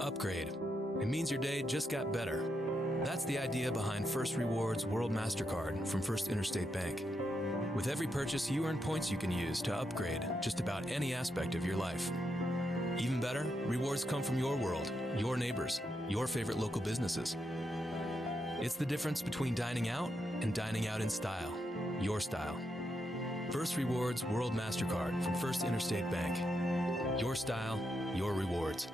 Upgrade. It means your day just got better. That's the idea behind First Rewards World MasterCard from First Interstate Bank. With every purchase, you earn points you can use to upgrade just about any aspect of your life. Even better, rewards come from your world, your neighbors, your favorite local businesses. It's the difference between dining out and dining out in style, your style. First Rewards World MasterCard from First Interstate Bank. Your style, your rewards.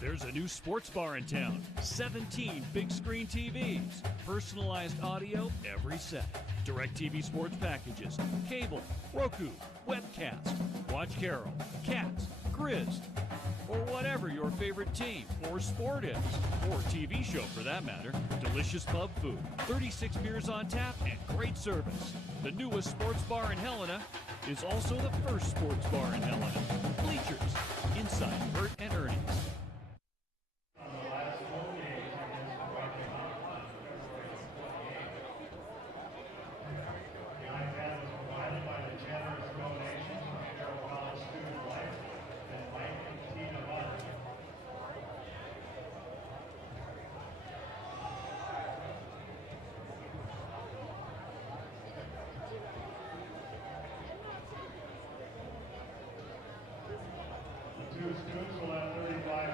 There's a new sports bar in town. 17 big screen TVs. Personalized audio every set. DirecTV sports packages. Cable, Roku, webcast. Watch Carroll, Cats, Grizz, or whatever your favorite team or sport is. Or TV show for that matter. Delicious pub food. 36 beers on tap and great service. The newest sports bar in Helena is also the first sports bar in Helena. Bleachers. Inside Bert and Ernie's. Two students will have 35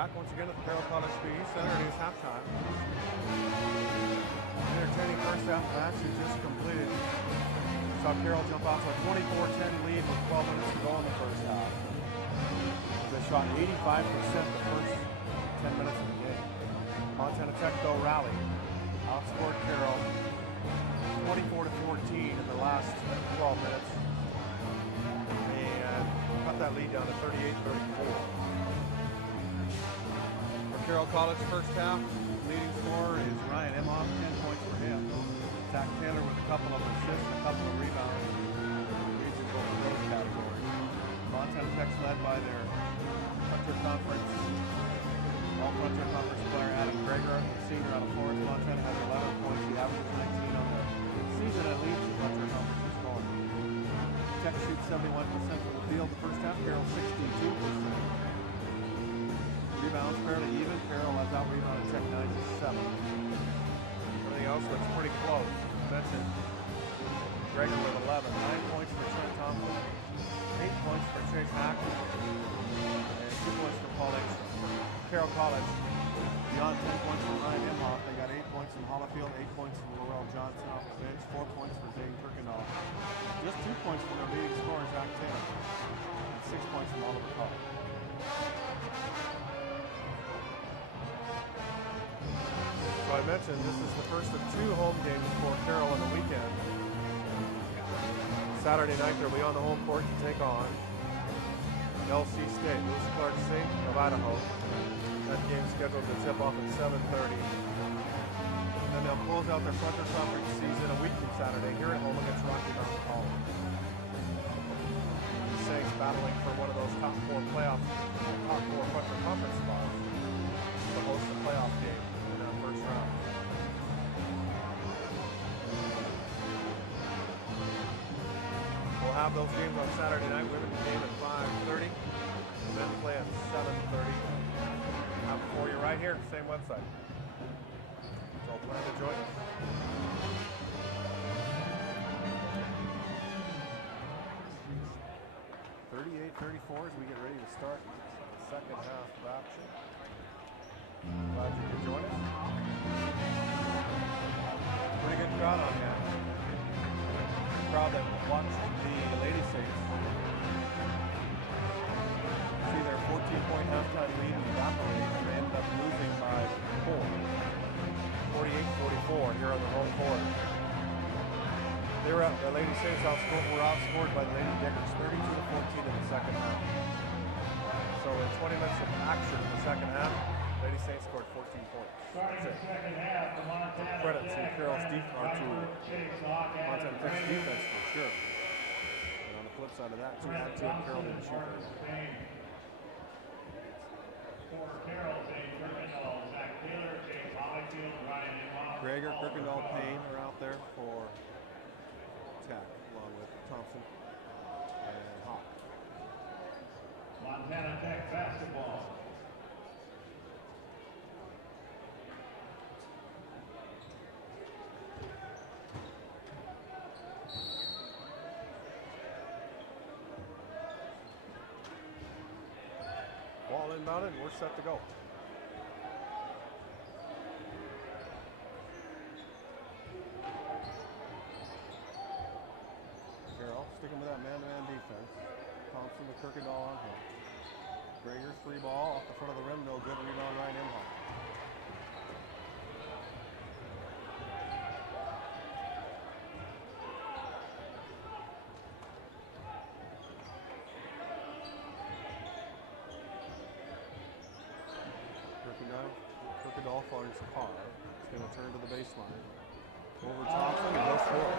Back once again at the Carroll College Speed Center. It is halftime. Entertaining first half match is just completed. Saw Carroll jump out to a 24-10 lead with 12 minutes to go in the first half. They shot 85% the first 10 minutes of the game. Montana Tech, though, rallied. Outscored Carroll 24-14 in the last 12 minutes. And cut that lead down to 38-34. For Carroll College first half, leading scorer is Ryan Emhoff, 10 points for him. Zach Taylor with a couple of assists and a couple of rebounds. Leads in both of those categories. Montana Tech's led by their Frontier Conference, all Frontier Conference player Adam Greger, senior out of Florence. Montana has 11 points. He averages 19 on the season and leads the Frontier Conference in scoring. Tech shoots 71% from the field the first half. Carroll 62%. Rebounds fairly even. Carroll has out-rebounded Tech 9-7. Everything else looks pretty close. I mentioned Greger with 11. 9 points for Trent Thompson. 8 points for Chase Hackman. And 2 points for Paul Ekstrom. Carroll College, beyond 10 points from Ryan Emhoff, they got 8 points from Hollifield, 8 points from Laurel Johnson off the bench, 4 points for Zane Kirkendall. Just 2 points from their leading scorer, Zach Taylor. And 6 points from Oliver Carr. So I mentioned this is the first of 2 home games for Carroll on the weekend. Saturday night they'll be on the home court to take on LC State, Lewis Clark State of Idaho. That game scheduled to tip off at 7:30. And then they'll close out their Frontier Conference season a week from Saturday here at home against Rocky Mountain College. The Saints battling for one of those top 4 Frontier Conference spots to host a playoff game in that first round. We'll have those games on Saturday night. Women's game at 5:30. Men play at 7:30. Have it for you right here, same website. So plan to join us. 38-34 as we get ready to start the second half of action. Glad you could join us. Pretty good crowd on hand. Crowd that watched the Lady Saints see their 14-point halftime lead evaporate and they ended up losing by 4. 48-44 here on the home court. They were the Lady Saints were outscored by the Lady Diggers 32-14 in the second half. So in 20 minutes of action in the second half, Lady Saints scored 14 points. That's it. Credit to Carroll's Montana Tech's defense for sure. And on the flip side of that, too, add to it, Carroll didn't shoot very well. Greger, Kirkendall, Payne are out there for Tech, along with Thompson and Hawk. Montana Tech basketball. Ball inbounded, and we're set to go. Carroll sticking with that man-to-man defense. Thompson to Kirkendall on him. Greger's free ball off the front of the rim, no good. Rebound, Ryan Emhoff. Kirkendall finds Carr. He's going to turn to the baseline. Over Thompson, and he'll score.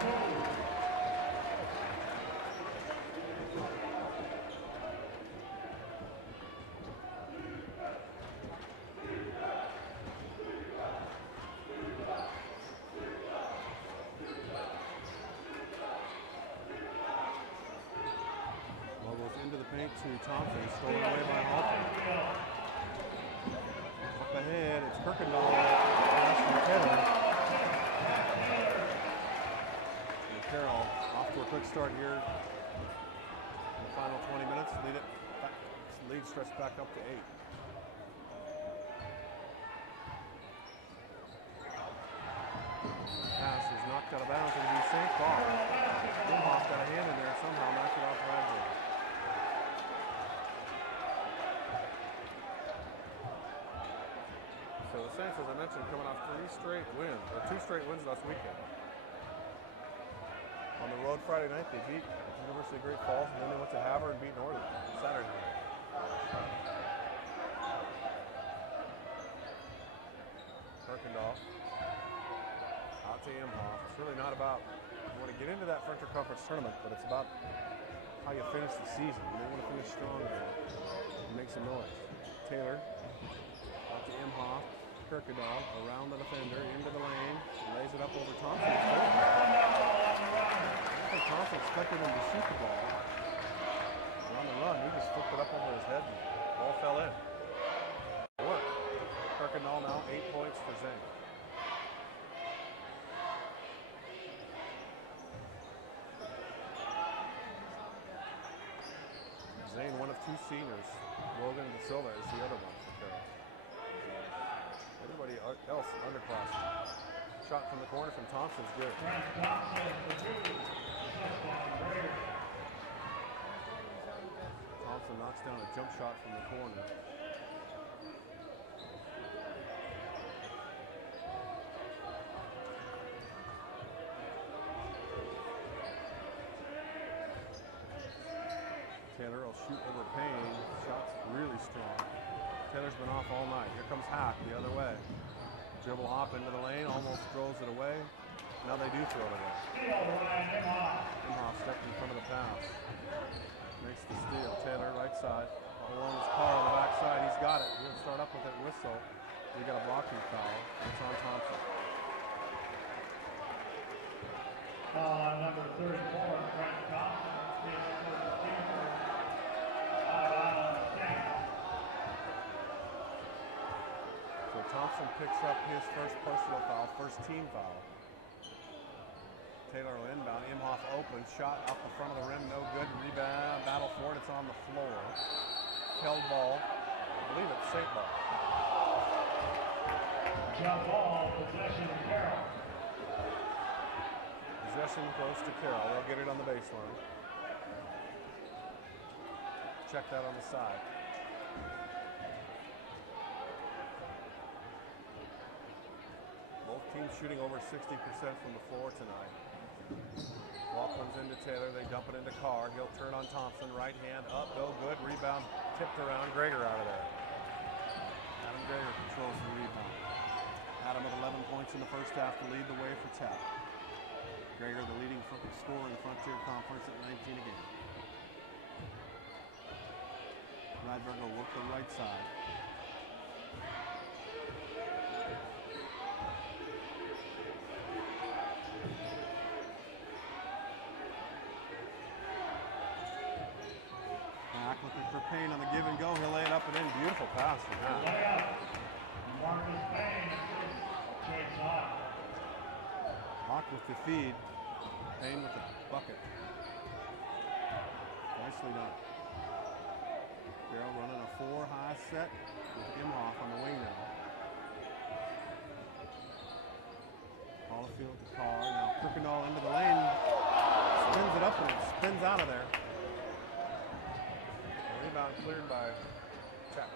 Ball goes into the paint to Thompson, stolen away by Halter. Up ahead, it's Kirkendall, pass from Taylor. And Carroll off to a quick start here. In the final 20 minutes, lead stretched back up to 8. knocked out of bounds. It'll be safe ball. Imhoff got a hand in there, somehow knocked it off the red zone. So the Saints, as I mentioned, coming off 2 straight wins last weekend. On the road Friday night, they beat University of Great Falls, and then they went to Havre and beat Northern Saturday night. Kirkendall out to Imhoff. It's really not about, you want to get into that Frontier Conference tournament, but it's about how you finish the season. You want to finish strong and make some noise. Taylor out to Imhoff. Kirkendall around the defender, into the lane, lays it up over Thompson. I think Thompson expected him to shoot the ball. And on the run, he just flipped it up over his head and the ball fell in. Work. Kirkendall now 8 points for Zane. Zane, one of 2 seniors. Logan De Silva is the other one for Carroll. Everybody else underclassmen. Shot from the corner from Thompson's good. Thompson knocks down a jump shot from the corner. Taylor will shoot over Payne. Shot's really strong. Taylor's been off all night. Here comes Hack the other way. Dribble hop into the lane, almost throws it away. Now they do throw it away. Imhoff stepped in front of the pass. Makes the steal. Taylor right side. Along his car on the back side. He's got it. He'll start up with it. Whistle. We got a blocking foul. It's on Thompson. Foul on number 34, Trent Thompson. Thompson picks up his first personal foul, first team foul. Taylor will inbound. Imhoff open. Shot up the front of the rim. No good. Rebound. Battle for it. It's on the floor. Held ball. I believe it's safe ball. Jump ball. Possession Carroll. Possession goes to Carroll. They'll get it on the baseline. Check that on the side. Both teams shooting over 60% from the floor tonight. Ball comes into Taylor. They dump it into Carr. He'll turn on Thompson. Right hand up. No good. Rebound tipped around. Greger out of there. Adam Greger controls the rebound. Adam with 11 points in the first half to lead the way for Tap. Greger the leading scorer in Frontier Conference at 19 a game. Rydberg will work the right side. Looking for Payne on the give and go. He'll lay it up and in. Beautiful pass from that. Marcus Payne takes off. Hawk with the feed. Payne with the bucket. Nicely done. Carroll running a 4-high set with Imhoff on the wing now. Hollifield to Carr. Now Kirkendall into the lane. Spins it up and it spins out of there. Rebound cleared by Tap.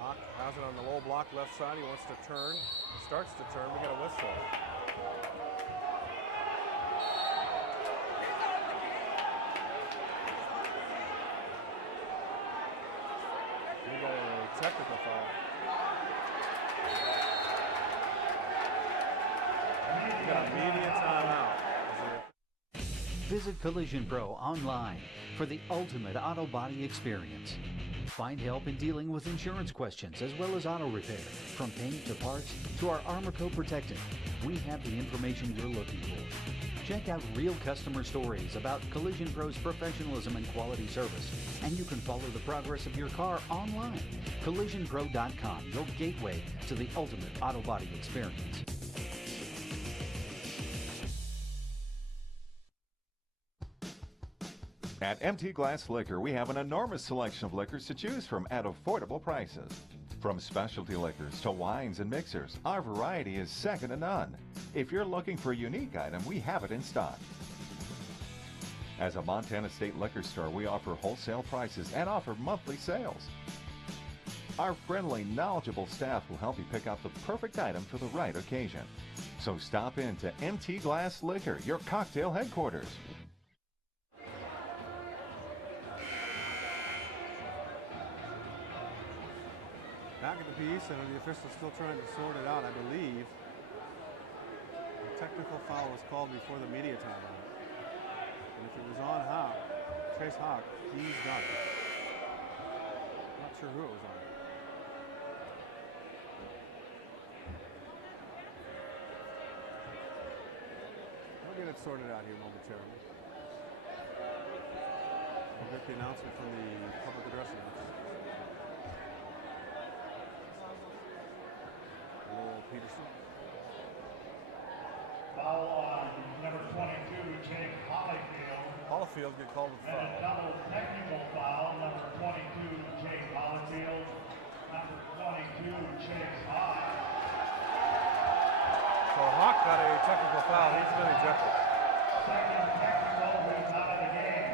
Hawk has it on the low block left side. He wants to turn. He starts to turn. We get a whistle. We got a technical foul. We got a media timeout. Visit Collision Pro online for the ultimate auto body experience. Find help in dealing with insurance questions as well as auto repair. From paint to parts to our Armor-Co Protectant, we have the information you're looking for. Check out real customer stories about Collision Pro's professionalism and quality service. And you can follow the progress of your car online. CollisionPro.com, your gateway to the ultimate auto body experience. At MT Glass Liquor, we have an enormous selection of liquors to choose from at affordable prices. From specialty liquors to wines and mixers, our variety is second to none. If you're looking for a unique item, we have it in stock. As a Montana State liquor store, we offer wholesale prices and offer monthly sales. Our friendly, knowledgeable staff will help you pick out the perfect item for the right occasion. So stop in to MT Glass Liquor, your cocktail headquarters. Back at the piece, and the official's still trying to sort it out, I believe. A technical foul was called before the media timeout. And if it was on Hawk, Chase Hawk, he's got it. Not sure who it was on. We'll get it sorted out here momentarily. We'll get the announcement from the public address announcer. Peterson. Foul on number 22, Jake Hollyfield. Hollifield get called with foul. And a double technical foul, number 22, Jake Hollifield. Number 22, Chase Hawk. So Hawk got a technical foul. He's been ejected. Second technical, who's out of the game.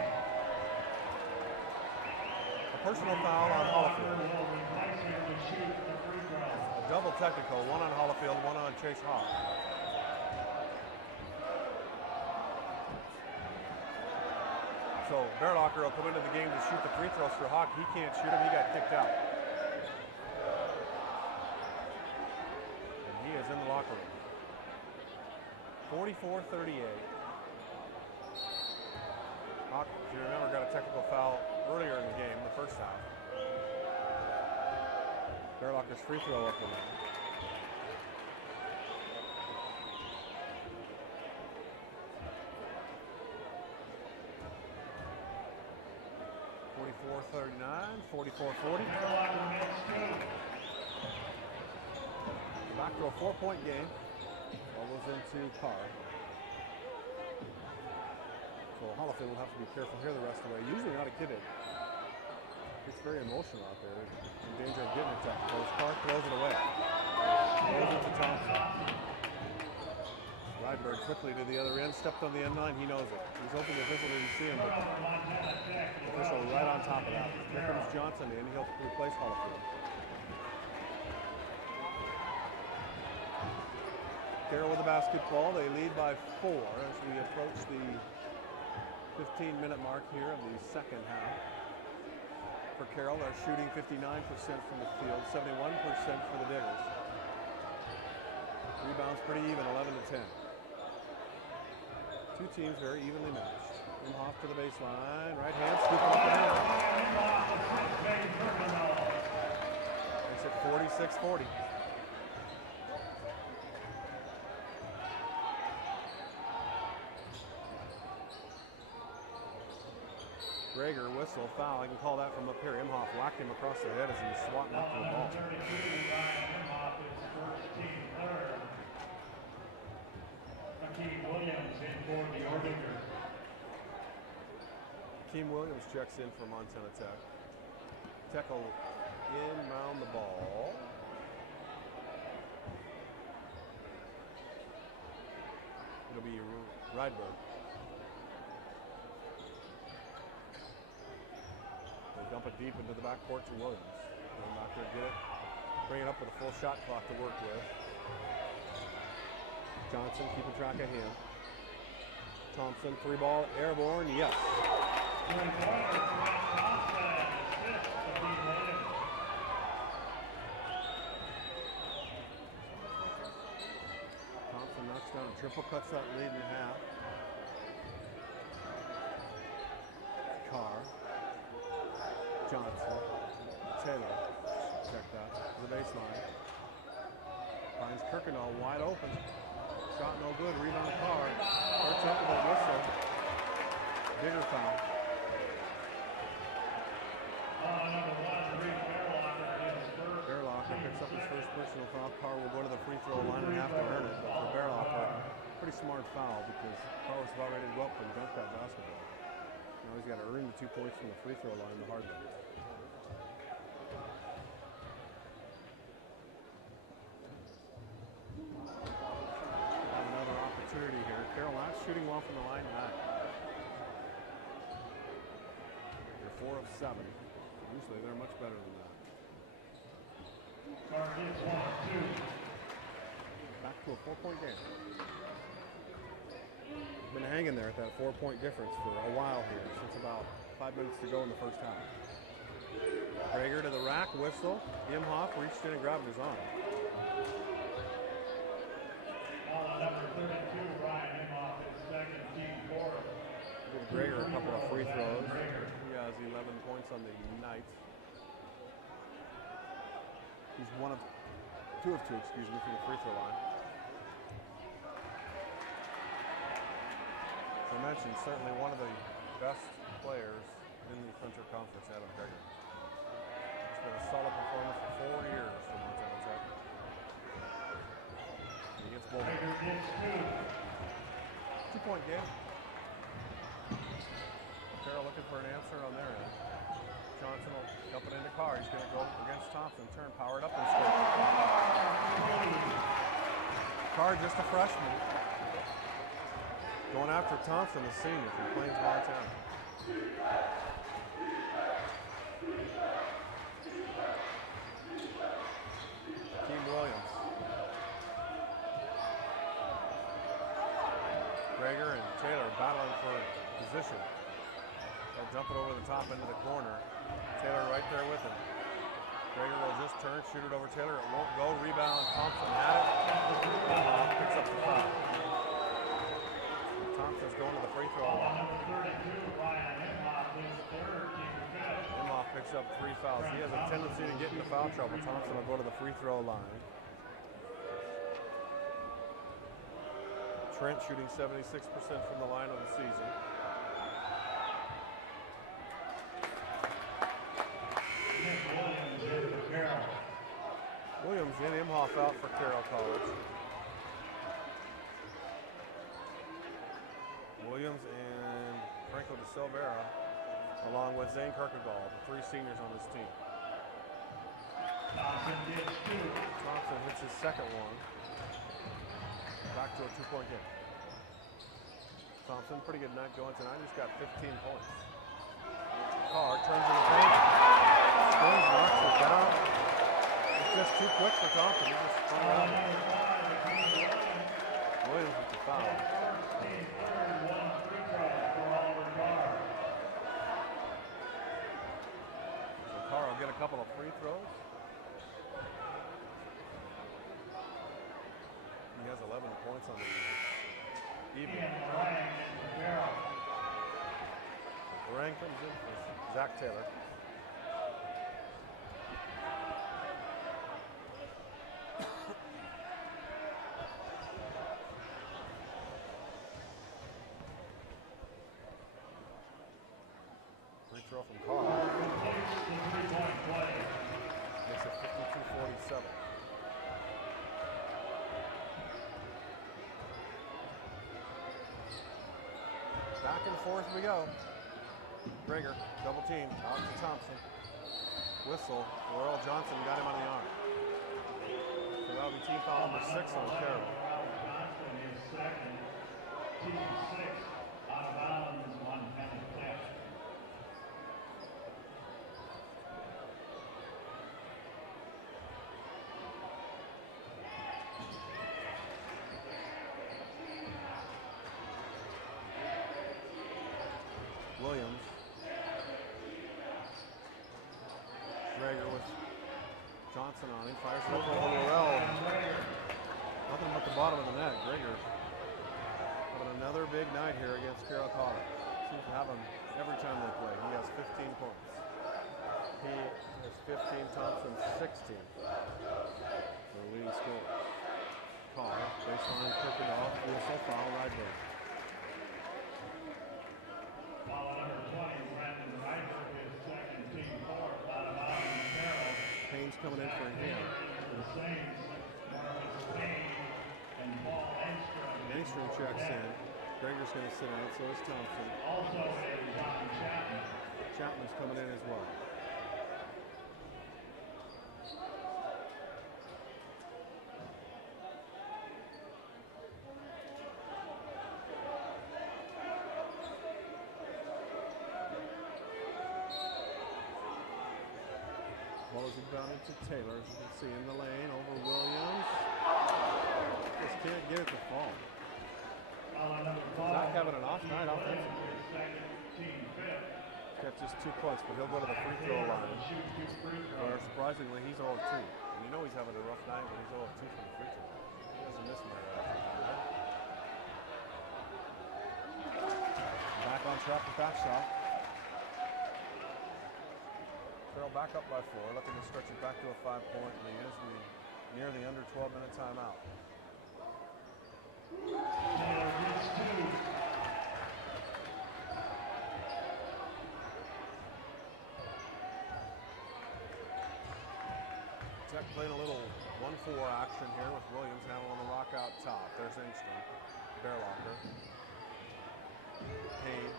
A personal foul on Hollifield. Will replace him to shoot the free throw. Double technical, one on Hollifield, one on Chase Hawk. So Bearlocker will come into the game to shoot the free throws for Hawk. He can't shoot him, he got kicked out. And he is in the locker room. 44-38. Hawk, if you remember, got a technical foul earlier in the game, the first half. Bearlocker's free throw up and in. Back to a 4-point game. Ball goes into Carr. So Hollifield will have to be careful here the rest of the way. Usually not a kid in. It's very emotional out there. In danger of getting attacked. Carr throws it away. Throws it to Thompson. Rydberg quickly to the other end, stepped on the end line. He knows it. He's hoping the official didn't see him, but the official right on top of that. Here comes Johnson in. He'll replace Hollifield. Carroll with the basketball. They lead by 4 as we approach the 15-minute mark here of the second half. For Carroll, they're shooting 59% from the field, 71% for the Diggers. Rebounds pretty even, 11-10. Two teams very evenly matched. Imhoff to the baseline, right hand, scoop up and in. Makes it 46-40. Greger whistle, foul. I can call that from up here. Imhoff whacked him across the head as he was swatting up to the ball. Akeem Williams checks in for Montana Tech. Tech will inbound the ball. It'll be Rydberg. They dump it deep into the backcourt to Williams. Going back there, get it. Bring it up with a full shot clock to work with. Johnson keeping track of him. Thompson, 3 ball, airborne, yes. Thompson knocks down a triple, cuts that lead in half. Carr. Johnson. Taylor. Check that to the baseline. Finds Kirkendall wide open. Shot no good. Rebound Carr. Starts up with a whistle. Bigger foul. Bearlocker picks up his first personal foul. Carr will go to the free throw line and have to earn it. But for Bearlocker, pretty smart foul because Carr was about ready to go up and dunk that basketball. Now he's got to earn the 2 points from the free throw line the hard way. Another opportunity here. Carroll not shooting well from the line tonight. They're 4 of 7. Usually they're much better than that. Back to a 4-point game. Been hanging there at that 4-point difference for a while here, since about 5 minutes to go in the first half. Prager to the rack, whistle. Imhoff reached in and grabbed his arm. Number 32, Ryan Imhoff, his second team fourth. Give Prager a couple of free throws. He has 11 points on the night. He's 2 of 2, from the free throw line. As I mentioned, certainly one of the best players in the Country Conference, Adam Prager. It's been a solid performance for 4 years for Montana Tech. He gets both. 2-point game. Carroll looking for an answer on their end. Johnson will dump it into Carr. He's going to go against Thompson. Turn, powered up and score. Carr, just a freshman. Going after Thompson, the senior from Plains, Montana. Team Williams. Prager and Taylor battling for position. They'll dump it over the top into the corner. Taylor right there with him. Prager will just turn, shoot it over Taylor. It won't go. Rebound. Thompson had it. Picks up the foul. Thompson's going to the free throw line. Imhoff picks up 3 fouls. He has a tendency to get into foul trouble. Thompson will go to the free throw line. Trent shooting 76% from the line of the season. Williams in, Imhoff out for Carroll College. Williams and Franco de Silveira, along with Zane Kirkegaard, the 3 seniors on this team. Thompson hits his second one. Back to a 2-point game. Thompson, pretty good night going tonight. He's got 15 points. Carr turns in the paint. Spins, knocks it down. It's just too quick for Thompson. He just spun around. Williams with the foul. So Carr will get a couple of free throws. He has 11 points on the evening. Rang comes in for Zach Taylor. Free throw from Carr. Makes it 52-47. Back and forth we go. Prager, double team, out to Thompson. Whistle, Laurel Johnson got him on the arm. So that'll be team foul number 6 on Carroll. Johnson is second. Team 6 out of bounds, Montana Tech. Williams. Prager with Johnson on him. Fires it up over Laurel. Nothing but the bottom of the net. Prager having another big night here against Carroll College. Seems to have him every time they play. He has 15 points. He has 15, Thompson 16. The leading scorer. Carr, baseline, Kirkegaard, whistle, foul right there. Foul number 20, Brandon Ryder, his second, team fourth, out of bounds, Carroll. Payne's coming in for him. The Saints, Marcus Payne and Paul Engstrom. Engstrom checks in. Gregor's going to sit out, so is Thompson. Also is on Chapman. Chapman's coming in as well. Ball is inbounded to Taylor, as you can see in the lane, over Williams. Just can't get it to fall. Zach having an off night offensively. He's got just 2 points, but he'll go to the free throw line. Where surprisingly, he's 0 of 2. And you know he's having a rough night when he's 0 of 2 from the free throw. He doesn't miss him right after that. Back on track with that shot. Carroll back up by 4, looking to stretch it back to a 5-point lead as we near the under 12-minute timeout. Tech playing a little 1-4 action here with Williams now on the rock out top. There's Engstrom, Bearlocker, Payne.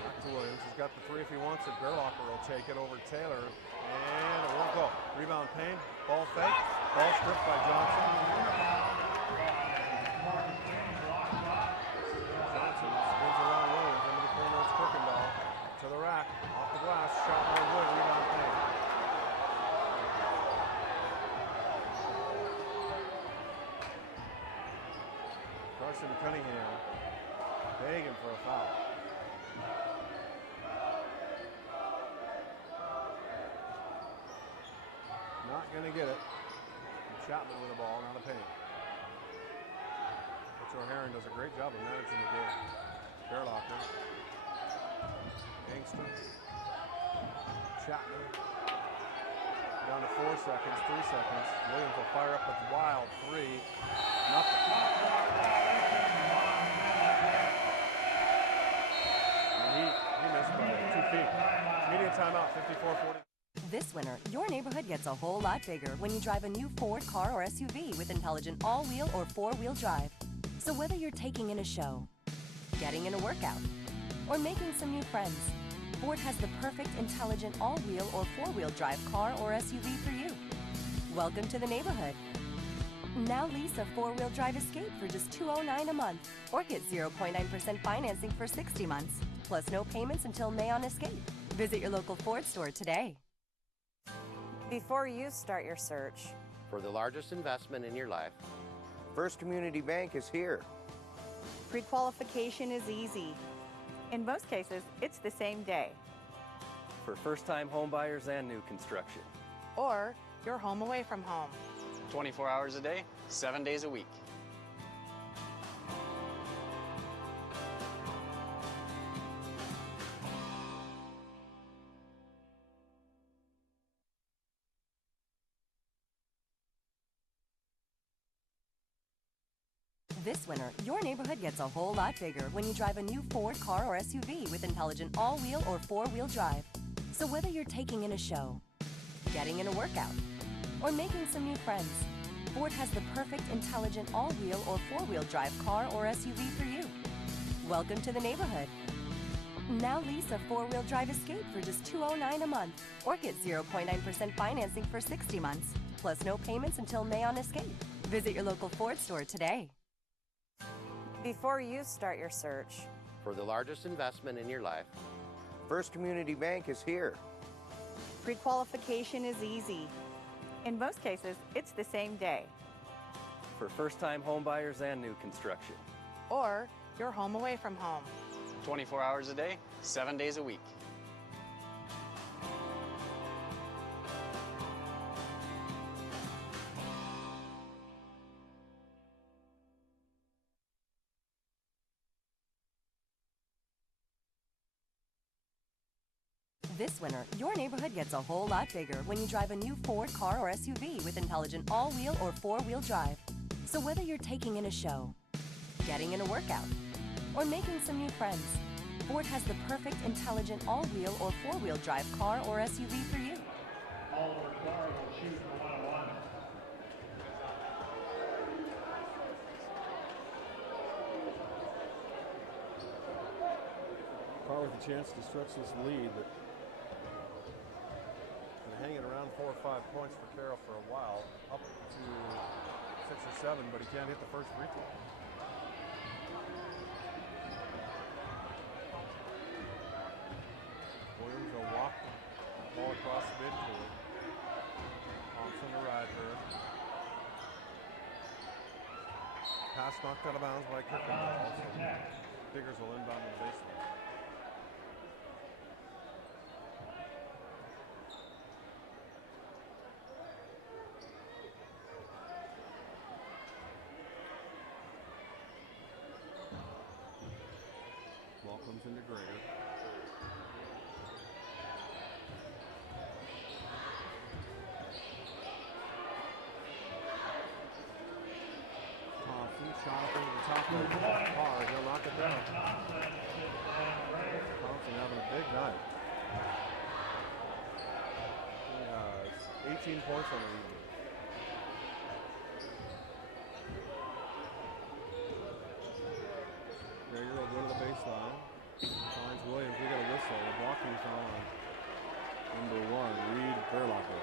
Back to Williams. He's got the 3 if he wants it. Bearlocker will take it over Taylor, and it won't go. Rebound Payne. Ball fake. Ball stripped by Johnson. Johnson spins around Williams into the corner. It's Kirkendall to the rack. Off the glass. Shot no good. Rebound Payne. Carson Cunningham begging for a foul. Not going to get it. Chapman with the ball, not a Payne. Coach O'Haron does a great job of managing the game. Bearlocker. Engstrom. Chapman. Down to 4 seconds, 3 seconds. Williams will fire up with wild 3. Nothing. He missed by 2 feet. Immediate timeout, 54-40. This winter, your neighborhood gets a whole lot bigger when you drive a new Ford car or SUV with intelligent all-wheel or four-wheel drive. So whether you're taking in a show, getting in a workout, or making some new friends, Ford has the perfect intelligent all-wheel or four-wheel drive car or SUV for you. Welcome to the neighborhood. Now lease a four-wheel drive Escape for just $209 a month, or get 0.9% financing for 60 months, plus no payments until May on Escape. Visit your local Ford store today. Before you start your search for the largest investment in your life, First Community Bank is here. pre-qualification is easy. In most cases, it's the same day. For first-time home buyers and new construction. Or your home away from home. 24 hours a day, 7 days a week. This winter, your neighborhood gets a whole lot bigger when you drive a new Ford car or SUV with intelligent all-wheel or four-wheel drive. So whether you're taking in a show, getting in a workout, or making some new friends, Ford has the perfect intelligent all-wheel or four-wheel drive car or SUV for you. Welcome to the neighborhood. Now lease a four-wheel drive Escape for just $209 a month, or get 0.9% financing for 60 months, plus no payments until May on Escape. Visit your local Ford store today. Before you start your search for the largest investment in your life, First Community Bank is here. pre-qualification is easy. In most cases, it's the same day. For first-time home buyers and new construction. Or your home away from home. 24 hours a day, 7 days a week. This winter, your neighborhood gets a whole lot bigger when you drive a new Ford car or SUV with intelligent all-wheel or four-wheel drive. So whether you're taking in a show, getting in a workout, or making some new friends, Ford has the perfect intelligent all-wheel or four-wheel drive car or SUV for you. Oliver Carr will shoot for 101. a chance to stretch this lead, but been hanging around 4 or 5 points for Carroll for a while, up to 6 or 7, but he can't hit the first free throw. Williams will walk the ball across midcourt. Thompson to Rydberg. Pass knocked out of bounds by Kirkendall. So Diggers will inbound to the baseline. Ball comes into Greater. Thompson shot up into the top of the bar. He'll knock it down. Thompson having a big night. He has 18 points on the evening. Greger will go to the baseline. Finds Williams. We got a whistle. A blocking foul on number 1, Reed Berlocker.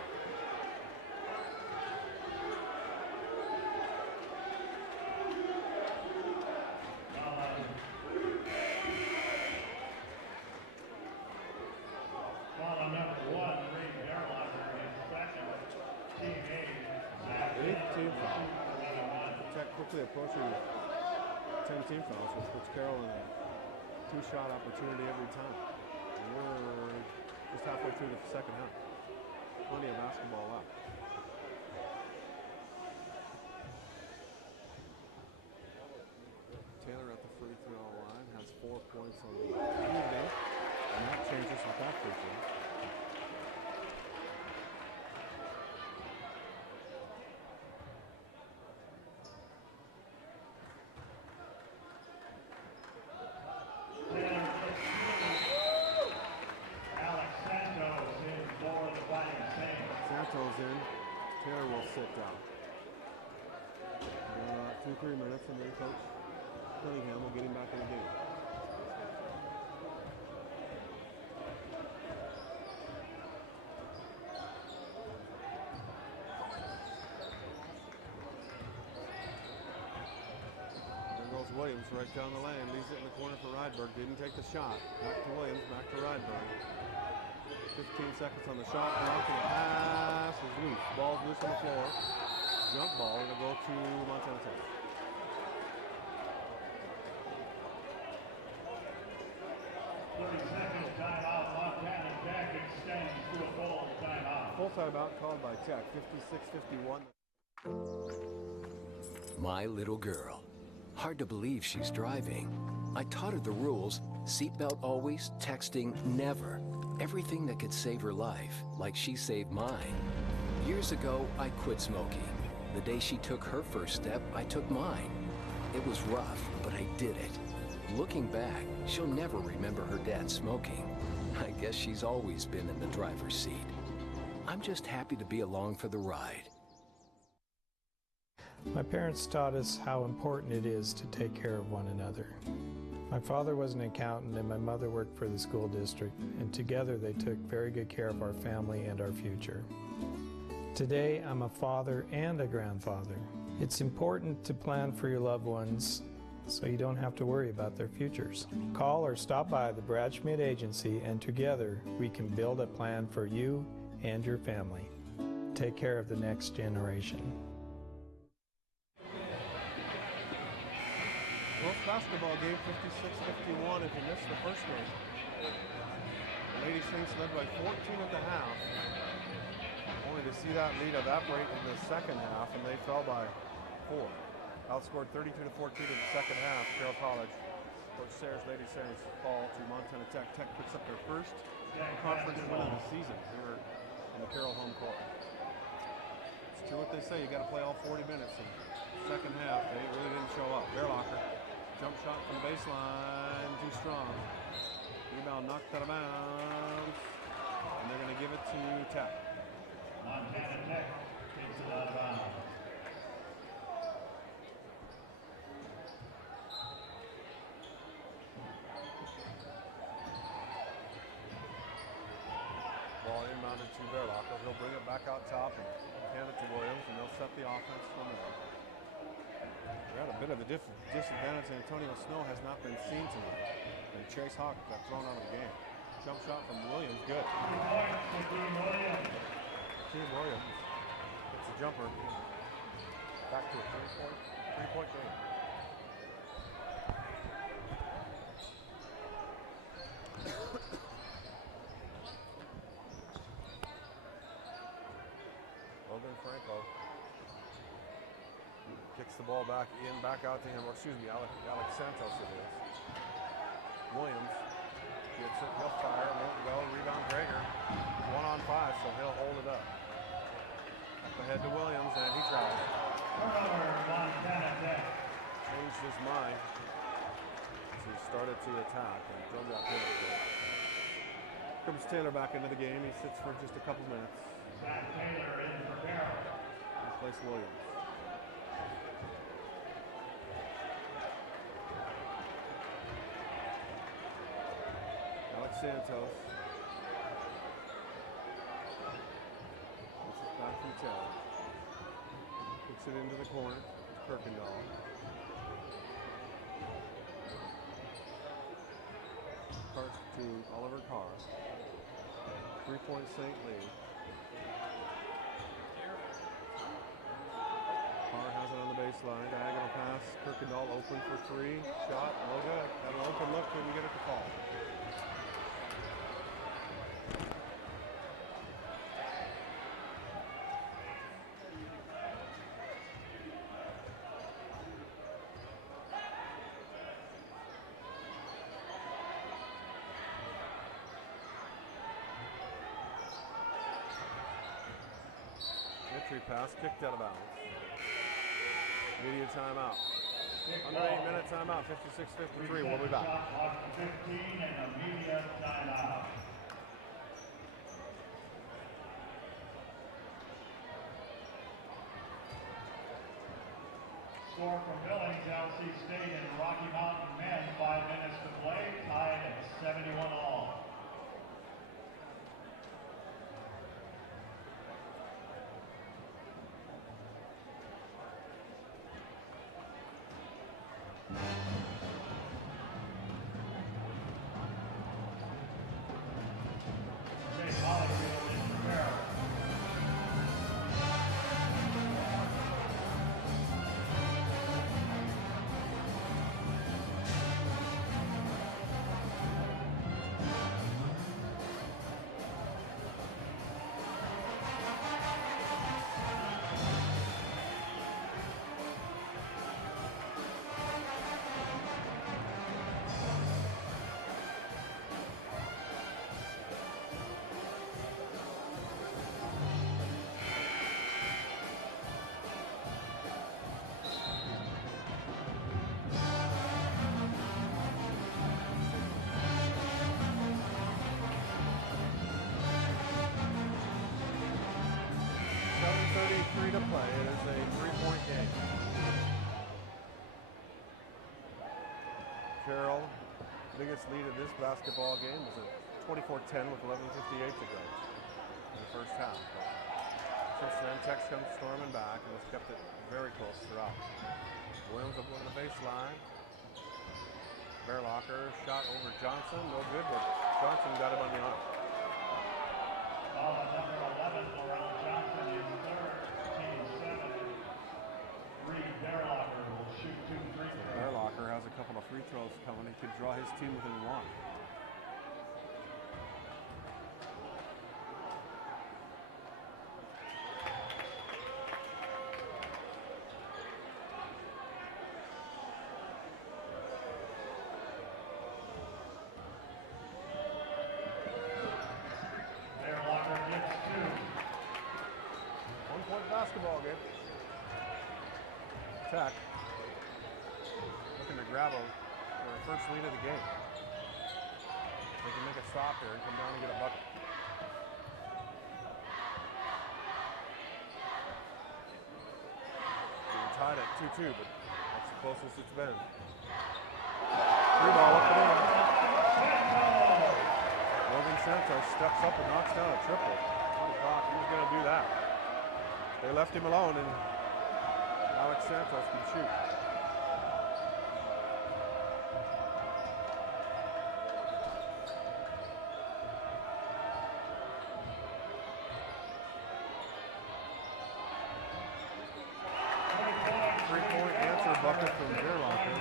Quickly approaching 10 team fouls, which puts Carroll in a 2-shot opportunity every time. And we're just halfway through the second half. Plenty of basketball left. Taylor at the free throw line has 4 points on the evening, and that changes with that free throw. In. Taylor will sit down. 2-3 minutes, and then Coach Cunningham will get him back in the game. There goes Williams right down the lane. Leaves it in the corner for Rydberg. Didn't take the shot. Back to Williams, back to Rydberg. 15 seconds on the shot clock, and the pass is loose. Ball's loose on the floor. Jump ball, it'll go to Montana Tech. Timeout. Montana Tech extends to a full timeout. Full timeout called by Tech, 56-51. My little girl. Hard to believe she's driving. I taught her the rules. Seatbelt always, texting never. Everything that could save her life, like she saved mine. Years ago, I quit smoking. The day she took her first step, I took mine. It was rough, but I did it. Looking back, she'll never remember her dad smoking. I guess she's always been in the driver's seat. I'm just happy to be along for the ride. My parents taught us how important it is to take care of one another. My father was an accountant and my mother worked for the school district, and together they took very good care of our family and our future. Today, I'm a father and a grandfather. It's important to plan for your loved ones so you don't have to worry about their futures. Call or stop by the Brad Schmidt Agency, and together we can build a plan for you and your family. Take care of the next generation. Wolf basketball game, 56-51 if you missed the first game. Lady Saints led by 14 at the half. Only to see that lead evaporate in the second half, and they fell by 4. Outscored 32-14 in the second half. Carroll College. Coach Sayers, Lady Saints fall to Montana Tech. Tech picks up their first conference win of the season here in the Carroll home court. It's true what they say, you got to play all 40 minutes. In the second half, they really didn't show up. Bearlocker, jump shot from baseline, too strong. Rebound knocked out of bounds, and they're going to give it to Tech. Montana Tech takes it out of bounds. rebounded to Bearlocker. He'll bring it back out top and hand it to Williams, and they'll set the offense from there. They're at a bit of a disadvantage. Antonio Snow has not been seen tonight, and Chase Hawk got thrown out of the game. Jump shot from Williams, good. Team Williams gets a jumper. Back to a three-point game. Logan Franco kicks the ball back out to him, or excuse me, Alex Santos it is. Williams gets it, he'll fire, won't go, rebound Drager. 1-on-5, so he'll hold it up. Up ahead to Williams, and he tries. Changed his mind as he started to attack, and drove out penalty. Comes Taylor back into the game. He sits for just a couple minutes. Zach Taylor in for Carroll. Replace Williams. Alex Santos. This is back from Ted. Kicks it into the corner. Kirkendall. Carts to Oliver Carr. 3-point St. Lee. Carr has it on the baseline. Diagonal pass. Kirkendall open for three. Shot. No good. Had an open look. Couldn't get it to fall. Pass kicked out of bounds. Media timeout. Under 8-minute timeout. 56-53. We'll be back. 15 and a media timeout. Score for Billings, LC State and Rocky Mountain men. 5 minutes to play. Tied at 71 all. To play. It is a 3-point game. Carroll, biggest lead of this basketball game was at 24-10 with 11:58 to go in the first half. But since then, Tech's come storming back and has kept it very close throughout. Williams up on the baseline. Bearlocker shot over Johnson, no good, but Johnson got him on the arm. Ball at number 11, Laurel Johnson is third. Bearlocker will shoot 2 free throws. Bearlocker has a couple of free throws coming. He could draw his team within one. Bearlocker gets 2. 1-point basketball game. Tech looking to grab their first lead of the game. They can make a stop here and come down and get a bucket. We're tied at 2-2, but that's the closest it's been. 3-ball up and in. Logan Santos steps up and knocks down a triple. They left him alone, and Alex Santos can shoot. Three-point answer bucket from Gerlocker.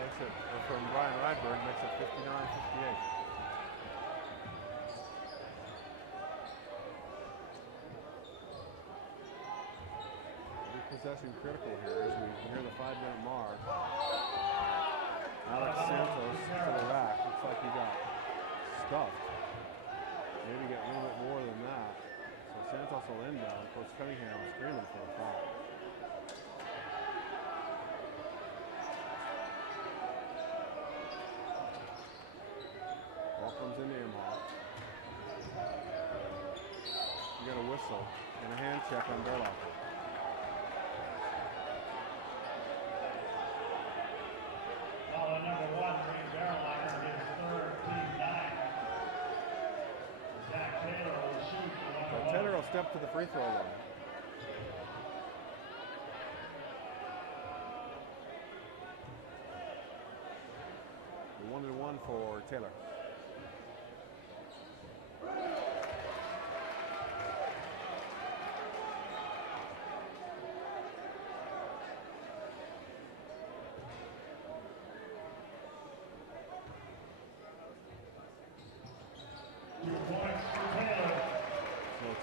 Makes it, or from Brian Rydberg, makes it 59-58. Possession critical here as we near the 5-minute mark. Alex Santos to the rack. Looks like he got stuffed. Maybe get a little bit more than that. So Santos will inbound. Coach Cunningham screaming for a foul. Ball comes into Imhoff. You got a whistle and a hand check on Gerlocker. Number 1, Green Gerlocker, his third, team 9. Zach Taylor will shoot. So Taylor will step to the free throw line. The 1-1 for Taylor.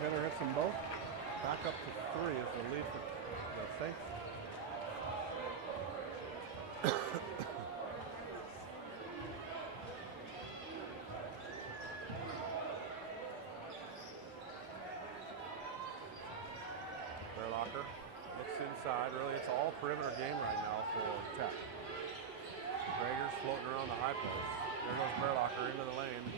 Taylor hits them both. Back up to 3 is the lead for the Saints. Gerlocker looks inside. Really, it's all perimeter game right now for Tech. Gregor's floating around the high post. There goes Gerlocker into the lane.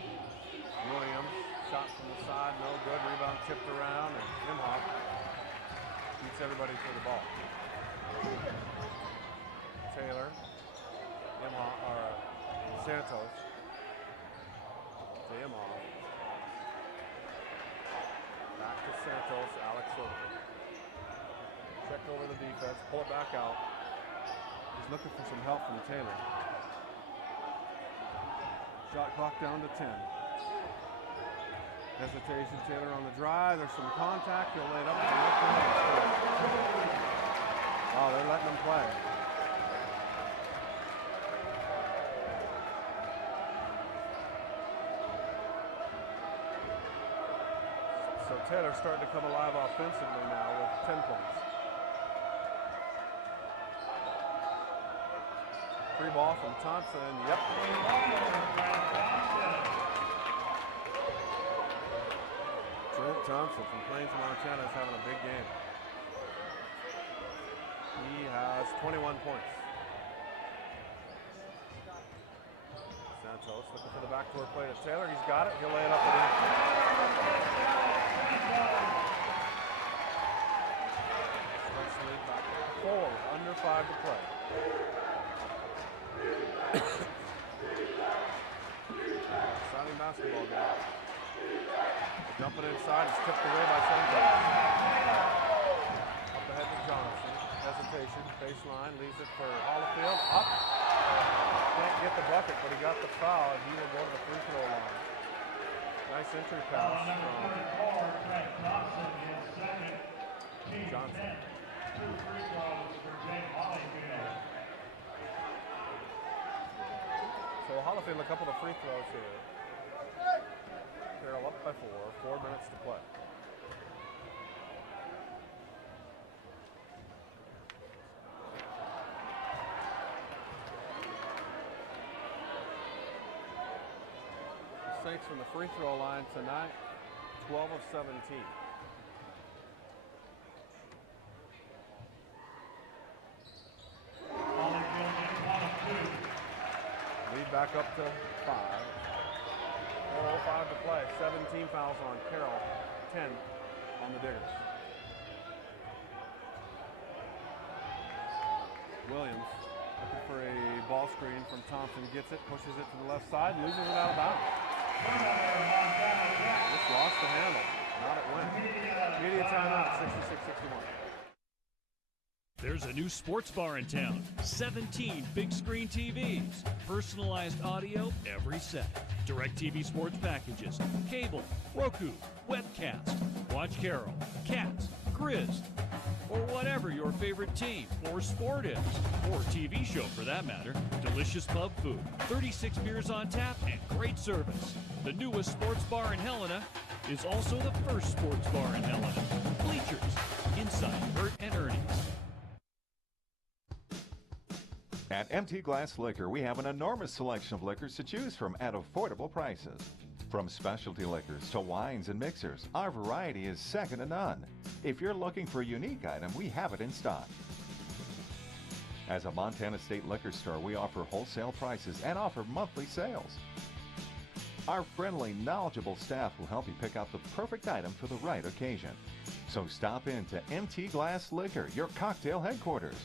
Williams. Shot from the side, no good. Rebound tipped around, and Imhoff beats everybody for the ball. Taylor, Imhoff, or Santos to Imhoff. Back to Santos, Alex Silver. Check over the defense, pull it back out. He's looking for some help from Taylor. Shot clock down to 10. Hesitation, Taylor on the drive. There's some contact. He'll lay it up. Oh, they're letting him play. So Taylor's starting to come alive offensively now with 10 points. Free ball from Thompson. Yep. Trent Thompson from Plains, Montana is having a big game. He has 21 points. Santos looking for the backdoor play to Taylor. He's got it. He'll lay it up and in. Starts lead back to 4 with under 5 to play. Exciting basketball game. Jumping inside, it's tipped away by Santos. Up ahead to Johnson. Hesitation, baseline, leaves it for Hollifield. Up. Can't get the bucket, but he got the foul, and he will go to the free throw line. Nice entry pass from Johnson. 2 free throws for Jake Hollifield. So Hollifield, a couple of free throws here. Carroll up by 4 minutes to play. The Saints from the free throw line tonight, 12 of 17. Lead back up to 5. 4:05 to play. 17 fouls on Carroll, 10 on the Diggers. Williams looking for a ball screen from Thompson. Gets it, pushes it to the left side, loses it out of bounds. Just lost the handle. Not at win. Media timeout. 61. There's a new sports bar in town. 17 big screen TVs. Personalized audio every set. DirecTV sports packages. Cable, Roku, webcast. Watch Carroll, Cats, Grizz, or whatever your favorite team or sport is. Or TV show for that matter. Delicious pub food. 36 beers on tap and great service. The newest sports bar in Helena is also the first sports bar in Helena. Bleachers. Inside Bert and Ernie's. At MT Glass Liquor, we have an enormous selection of liquors to choose from at affordable prices. From specialty liquors to wines and mixers, our variety is second to none. If you're looking for a unique item, we have it in stock. As a Montana State liquor store, we offer wholesale prices and offer monthly sales. Our friendly, knowledgeable staff will help you pick out the perfect item for the right occasion. So stop in to MT Glass Liquor, your cocktail headquarters.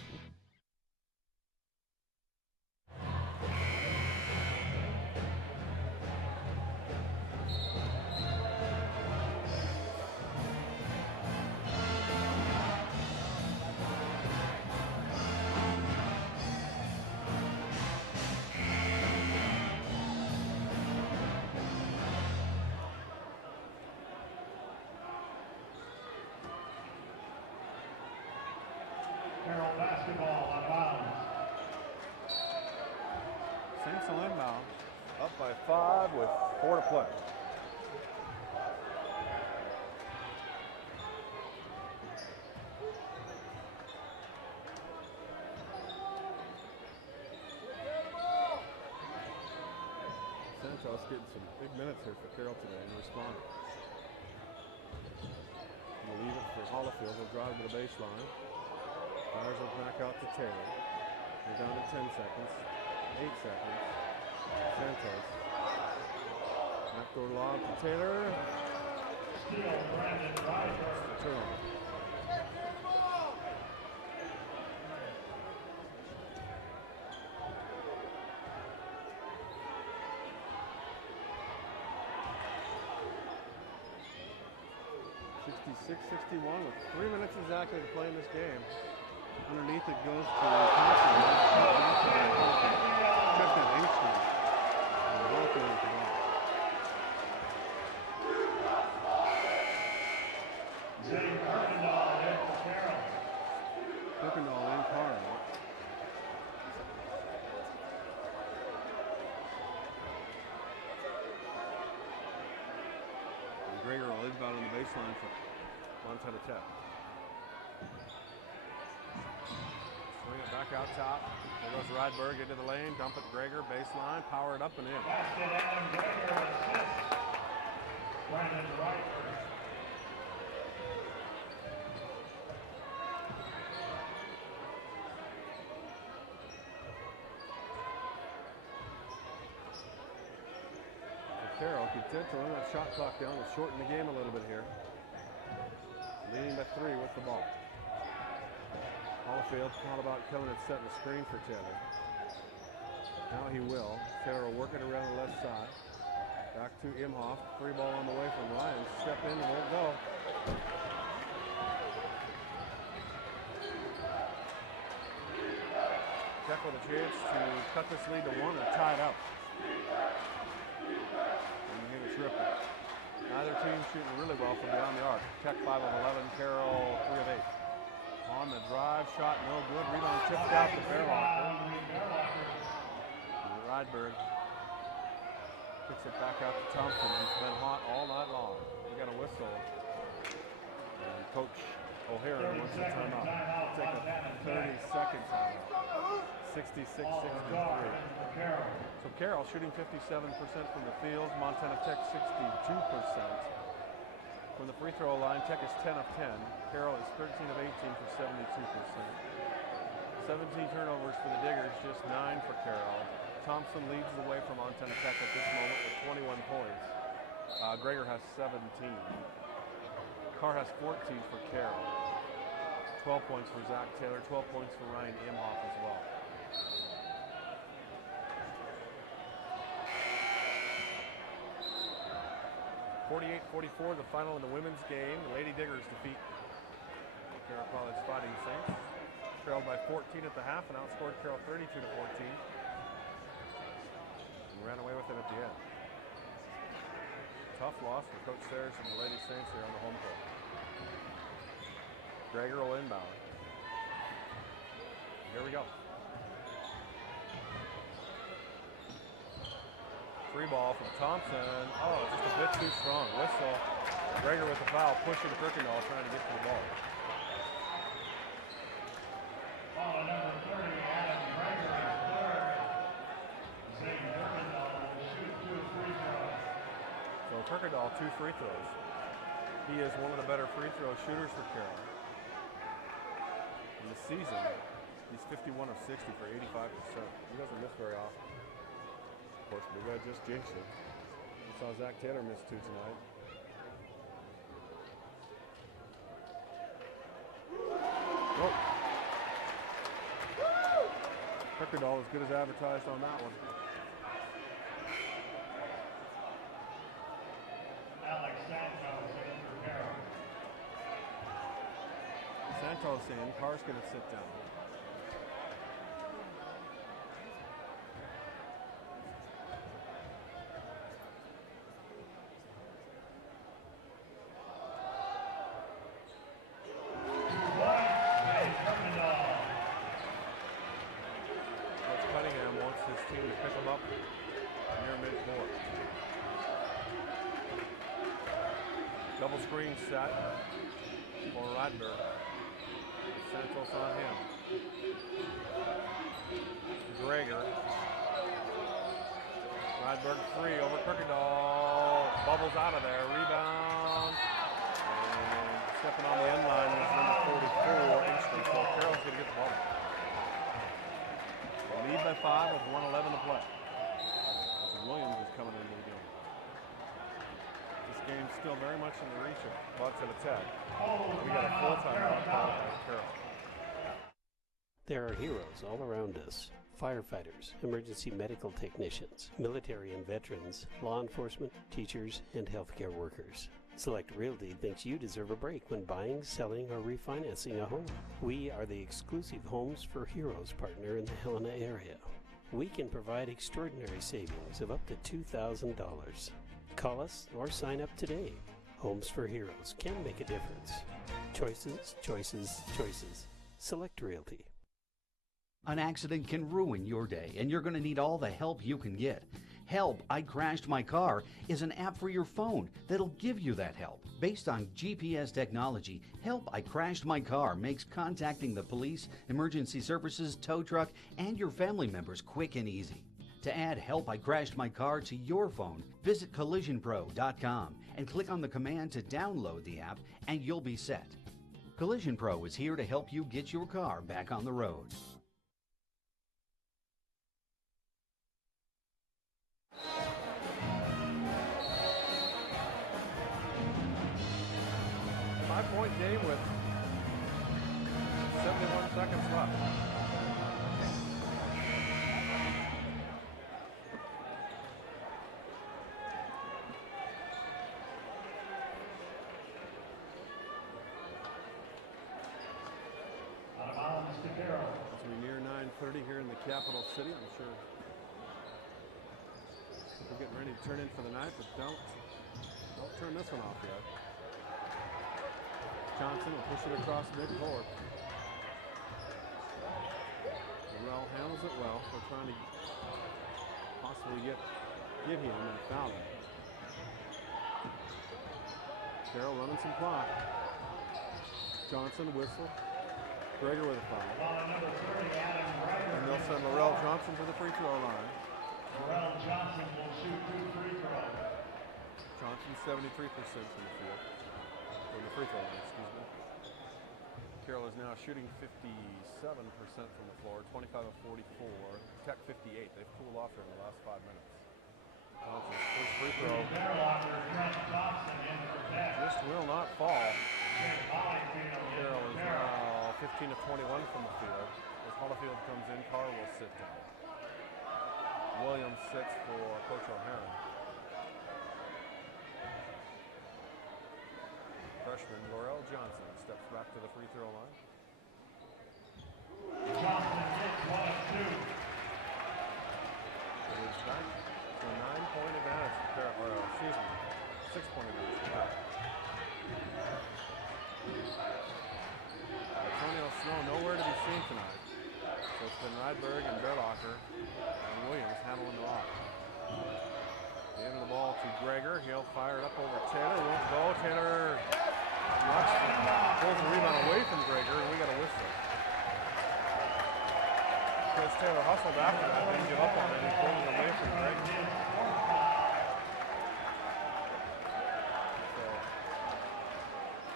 Carroll basketball on bounds. Saints will inbound. Up by 5 with 4 to play. Santos getting some big minutes here for Carroll today and responding. We'll leave it for Hollifield. He'll drive to the baseline. Fires it back out to Taylor. We're down to 10 seconds. 8 seconds. Santos. Backdoor lob to Taylor. Steal, Brandon Ryder. Turnover. With 3 minutes exactly to play in this game. Underneath it goes to Thompson. Chestnut Engstrom. And Hollifield with the ball. Zane Kirkendall in for Carroll. Kirkendall in Carroll. And Greger will inbound on the baseline for Montana Tech. Swing it back out top. There goes Rydberg into the lane. Dump it Greger. Baseline. Power it up and in. Basket Adam Greger assists. Brandon Ryder. Carroll content to run that shot clock down and shorten the game a little bit here. Leading by 3 with the ball. Hollifield thought about coming and setting the screen for Taylor. Now he will. Taylor will work it around the left side. Back to Imhoff. Free ball on the way from Ryan. Step in and won't go. Tech with a chance to cut this lead to 1 and tie it up. And he hit a triple. Neither team shooting really well from beyond the arc. Tech 5 of 11, Carroll 3 of 8. On the drive, shot no good. Rebound tipped out to Bearlocker. Rydberg kicks it back out to Thompson, who's been hot all night long. We got a whistle. And Coach O'Hara wants a timeout. We'll take a 30-second timeout. 66-63. So Carroll shooting 57% from the field. Montana Tech 62%. From the free throw line, Tech is 10 of 10. Carroll is 13 of 18 for 72%. 17 turnovers for the Diggers, just 9 for Carroll. Thompson leads the way for Montana Tech at this moment with 21 points. Greger has 17. Carr has 14 for Carroll. 12 points for Zach Taylor, 12 points for Ryan Imhoff as well. (48-44) the final in the women's game. The Lady Diggers defeat Carroll College Fighting Saints trailed by 14 at the half and outscored Carroll 32 to 14. And ran away with it at the end. Tough loss for Coach Sayers and the Lady Saints here on the home court. Greger will inbound. Here we go. Free ball from Thompson. Oh, just a bit too strong. Whistle. Greger with the foul, pushing Kirkendall, trying to get to the ball. Ball number 30, Adam Greger is third. Zane Kirkendall will shoot 2 free throws. So Kirkendall, 2 free throws. He is one of the better free throw shooters for Carroll. In the season, he's 51 of 60 for 85%. He doesn't miss very often. Of course, we got just jinxed it. We saw Zach Taylor miss 2 tonight. Oh. Kirkendall as good as advertised on that one. Alex Santos in for Carroll. Santos in, Carr's going to sit down. Double screen set for Radberg. Santos on him. Greger. Radberg free over Kirkendall. Bubbles out of there. Rebound. And stepping on the end line is number 44, Engstrom. So Carroll's going to get the ball. Lead by 5 with 1:11 to play. As Williams is coming into the game. This game's still very much in the reach of Bucks and a Tech. We got a full-time out by Carroll. There are heroes all around us. Firefighters, emergency medical technicians, military and veterans, law enforcement, teachers, and healthcare workers. Select Realty thinks you deserve a break when buying, selling, or refinancing a home. We are the exclusive Homes for Heroes partner in the Helena area. We can provide extraordinary savings of up to $2,000. Call us or sign up today. Homes for Heroes can make a difference. Choices, choices, choices. Select Realty. An accident can ruin your day, and you're going to need all the help you can get. Help, I Crashed My Car is an app for your phone that'll give you that help. Based on GPS technology, Help, I Crashed My Car makes contacting the police, emergency services, tow truck, and your family members quick and easy. To add Help, I Crashed My Car to your phone, visit collisionpro.com and click on the command to download the app, and you'll be set. Collision Pro is here to help you get your car back on the road. Five-point game with 71 seconds left. Out of bounds to Carroll. As we near 9:30 here in the capital city, I'm sure people getting ready to turn in for the night, but don't turn this one off yet. Johnson will push it across midcourt. Carroll handles it well. We're trying to possibly get him and foul him. Carroll running some clock. Johnson whistle. Greger with a foul. And they'll send Laurel Johnson to the free throw line. Laurel Johnson will shoot 2 free throws. Johnson 73% from the field. Or the free throw line, excuse me. Carroll is now shooting 57% from the floor, 25 of 44. Tech 58. They've cooled off here in the last 5 minutes. Johnson's first free throw. Just will not fall. Carroll is now 15 of 21 from the field. As Hollifield comes in, Carr will sit down. Williams sits for Coach O'Haron. freshman Laurel Johnson steps back to the free throw line. Johnson hits 1 of 2. It is back to a 9-point advantage for Carroll, or excuse me, 6-point advantage for Carroll. Antonio Snow nowhere to be seen tonight. So it's been Rydberg and Berlocker and Williams handling the rock. The end of the ball to Greger. He'll fire it up over Taylor. Won't go. Taylor pulls the rebound away from Greger, and we got a whistle. Because Taylor hustled after that, didn't give up on it. He pulled it away from Greger. So,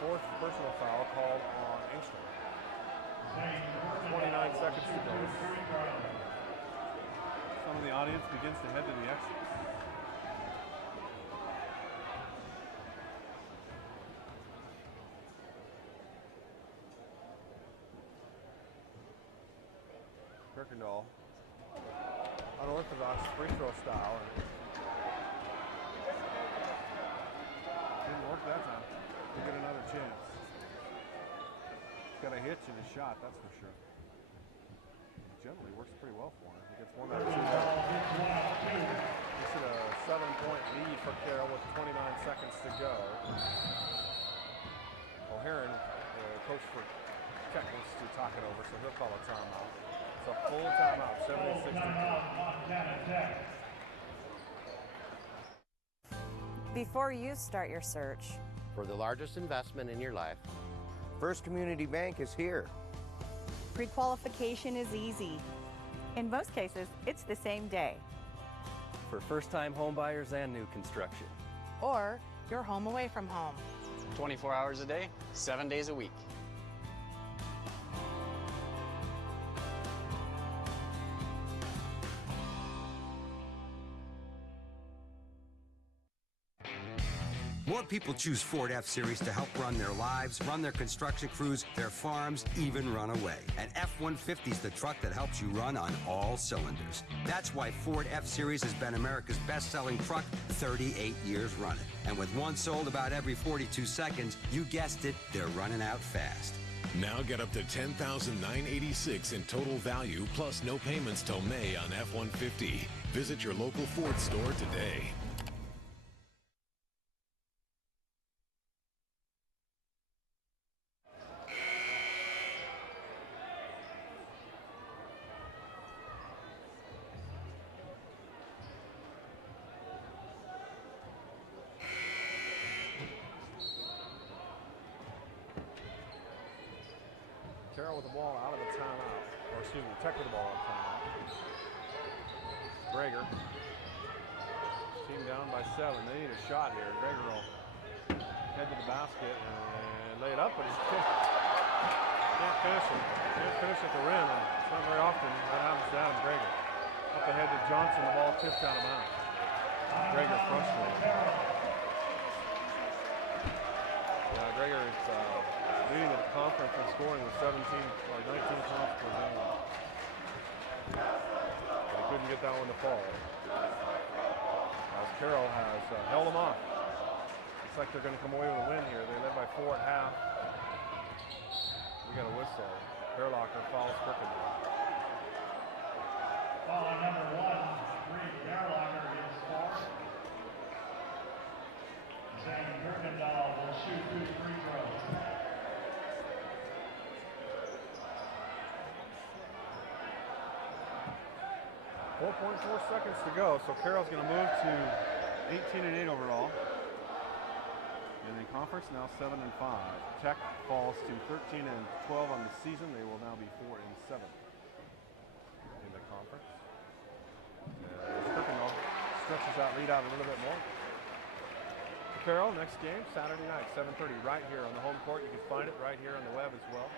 fourth personal foul called on Engstrom. 29 seconds to go. Some of the audience begins to head to the exits. Kirkendall, unorthodox free throw style. Didn't work that time. We'll get another chance. He's got a hitch in his shot, that's for sure. Generally works pretty well for him. He gets 1 out of 2. This is a 7-point lead for Carroll with 29 seconds to go. O'Haron, the coach for Tech, wants to talk it over, so he'll call a timeout. It's a full timeout, 76-2. Before you start your search For the largest investment in your life, First Community Bank is here. pre-qualification is easy. In most cases, it's the same day. For first-time home buyers and new construction. Or your home away from home. 24 hours a day, 7 days a week. More people choose Ford F-Series to help run their lives, run their construction crews, their farms, even run away. And F-150 is the truck that helps you run on all cylinders. That's why Ford F-Series has been America's best-selling truck 38 years running. And with one sold about every 42 seconds, you guessed it, they're running out fast. Now get up to $10,986 in total value plus no payments till May on F-150. Visit your local Ford store today. Carroll with the ball out of the timeout, or excuse me, Tech with the ball out of timeout. Greger, team down by 7. They need a shot here. Greger will head to the basket and lay it up, but he can't finish it. Can't finish at the rim, and it's not very often that happens to Adam Greger. Up ahead to Johnson, the ball tipped out of bounds. Greger frustrated. Yeah, Greger is leading the conference in scoring with 19 points per game. But he couldn't get that one to fall. As Carroll has held them off. Looks like they're going to come away with a win here. They led by 4 at half. We got a whistle. Berlocker fouls Kirkendall. Foul on number 1, Reed Berlocker gets 4. Zane Kirkendall will shoot 2 free throws. 4.4 seconds to go, so Carroll's going to move to 18-8 overall. In the conference, now 7-5. Tech falls to 13-12 on the season. They will now be 4-7 in the conference. Kirkendall stretches that lead out a little bit more. For Carroll, next game, Saturday night, 7:30, right here on the home court. You can find it right here on the web as well.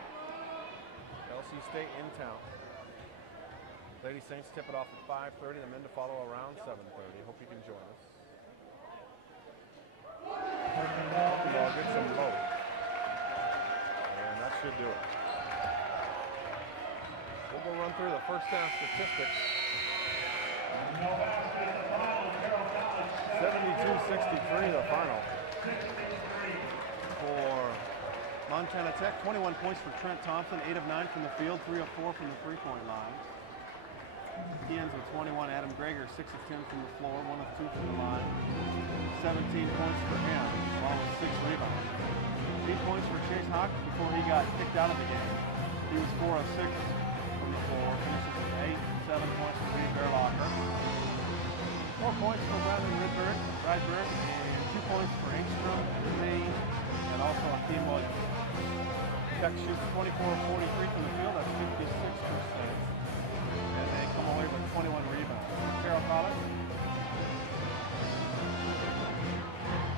LC State in town. Lady Saints tip it off at 5:30. The men to follow around 7:30. Hope you can join us. Kirkendall gets them both. And that should do it. We'll go run through the first half statistics. 72-63 the final. For Montana Tech. 21 points for Trent Thompson, 8 of 9 from the field, 3 of 4 from the three-point line. He ends with 21. Adam Greger, 6 of 10 from the floor, 1 of 2 from the line. 17 points for him, along with 6 rebounds. 8 points for Chase Hawk before he got kicked out of the game. He was 4 of 6 from the floor, finishes with 8, 7 points for Reed Bearlocker. 4 points for Brandon Rydberg, and 2 points for Engstrom, Maine, and also Akeem Williams. Tech shoots 24 of 43 from the field, that's 56%. And they come away with 21 rebounds. Carroll College.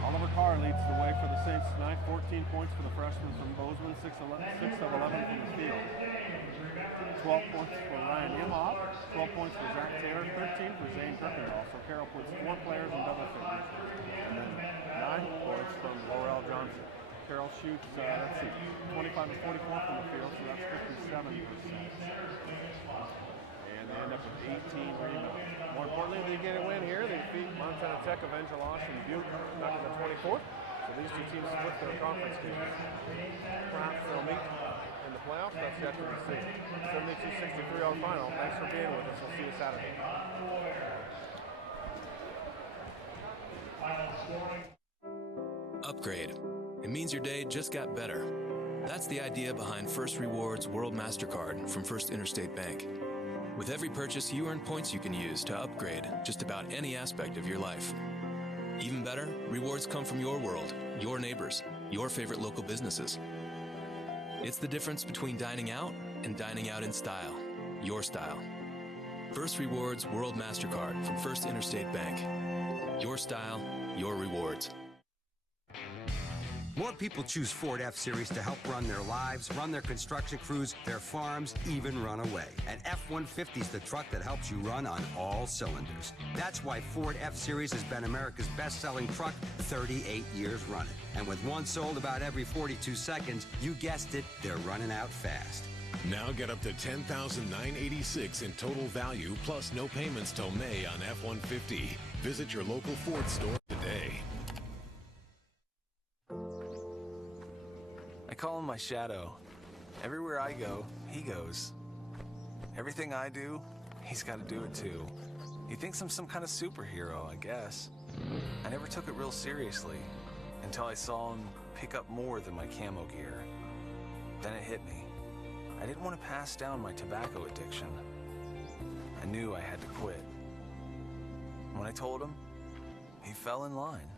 Oliver Carr leads the way for the Saints tonight. 14 points for the freshman from Bozeman, 6 of 11 from the field. 12 points for Ryan Imhoff, 12 points for Zach Taylor, 13 for Zane Kirkendall. So Carroll puts 4 players in double figures. And then 9 points from Laurel Johnson. Carroll shoots, 25 of 44 from the field, so that's 57%. And they end up with 18 rebounds. More importantly, they get a win here. They defeat Montana Tech, avenge a loss in Butte back in the 24th. So these two teams split their conference games. Perhaps they'll meet in the playoffs. That's yet to be seen. 72-63 on final. Thanks for being with us. We'll see you Saturday. Upgrade. It means your day just got better. That's the idea behind First Rewards World MasterCard from First Interstate Bank. With every purchase, you earn points you can use to upgrade just about any aspect of your life. Even better, rewards come from your world, your neighbors, your favorite local businesses. It's the difference between dining out and dining out in style, your style. First Rewards World MasterCard from First Interstate Bank. Your style, your rewards. More people choose Ford F-Series to help run their lives, run their construction crews, their farms, even run away. And F-150 is the truck that helps you run on all cylinders. That's why Ford F-Series has been America's best-selling truck 38 years running. And with one sold about every 42 seconds, you guessed it, they're running out fast. Now get up to $10,986 in total value, plus no payments till May on F-150. Visit your local Ford store today. I call him my shadow. Everywhere I go, he goes. Everything I do, he's got to do it too. He thinks I'm some kind of superhero, I guess. I never took it real seriously until I saw him pick up more than my camo gear. Then it hit me. I didn't want to pass down my tobacco addiction. I knew I had to quit. When I told him, he fell in line.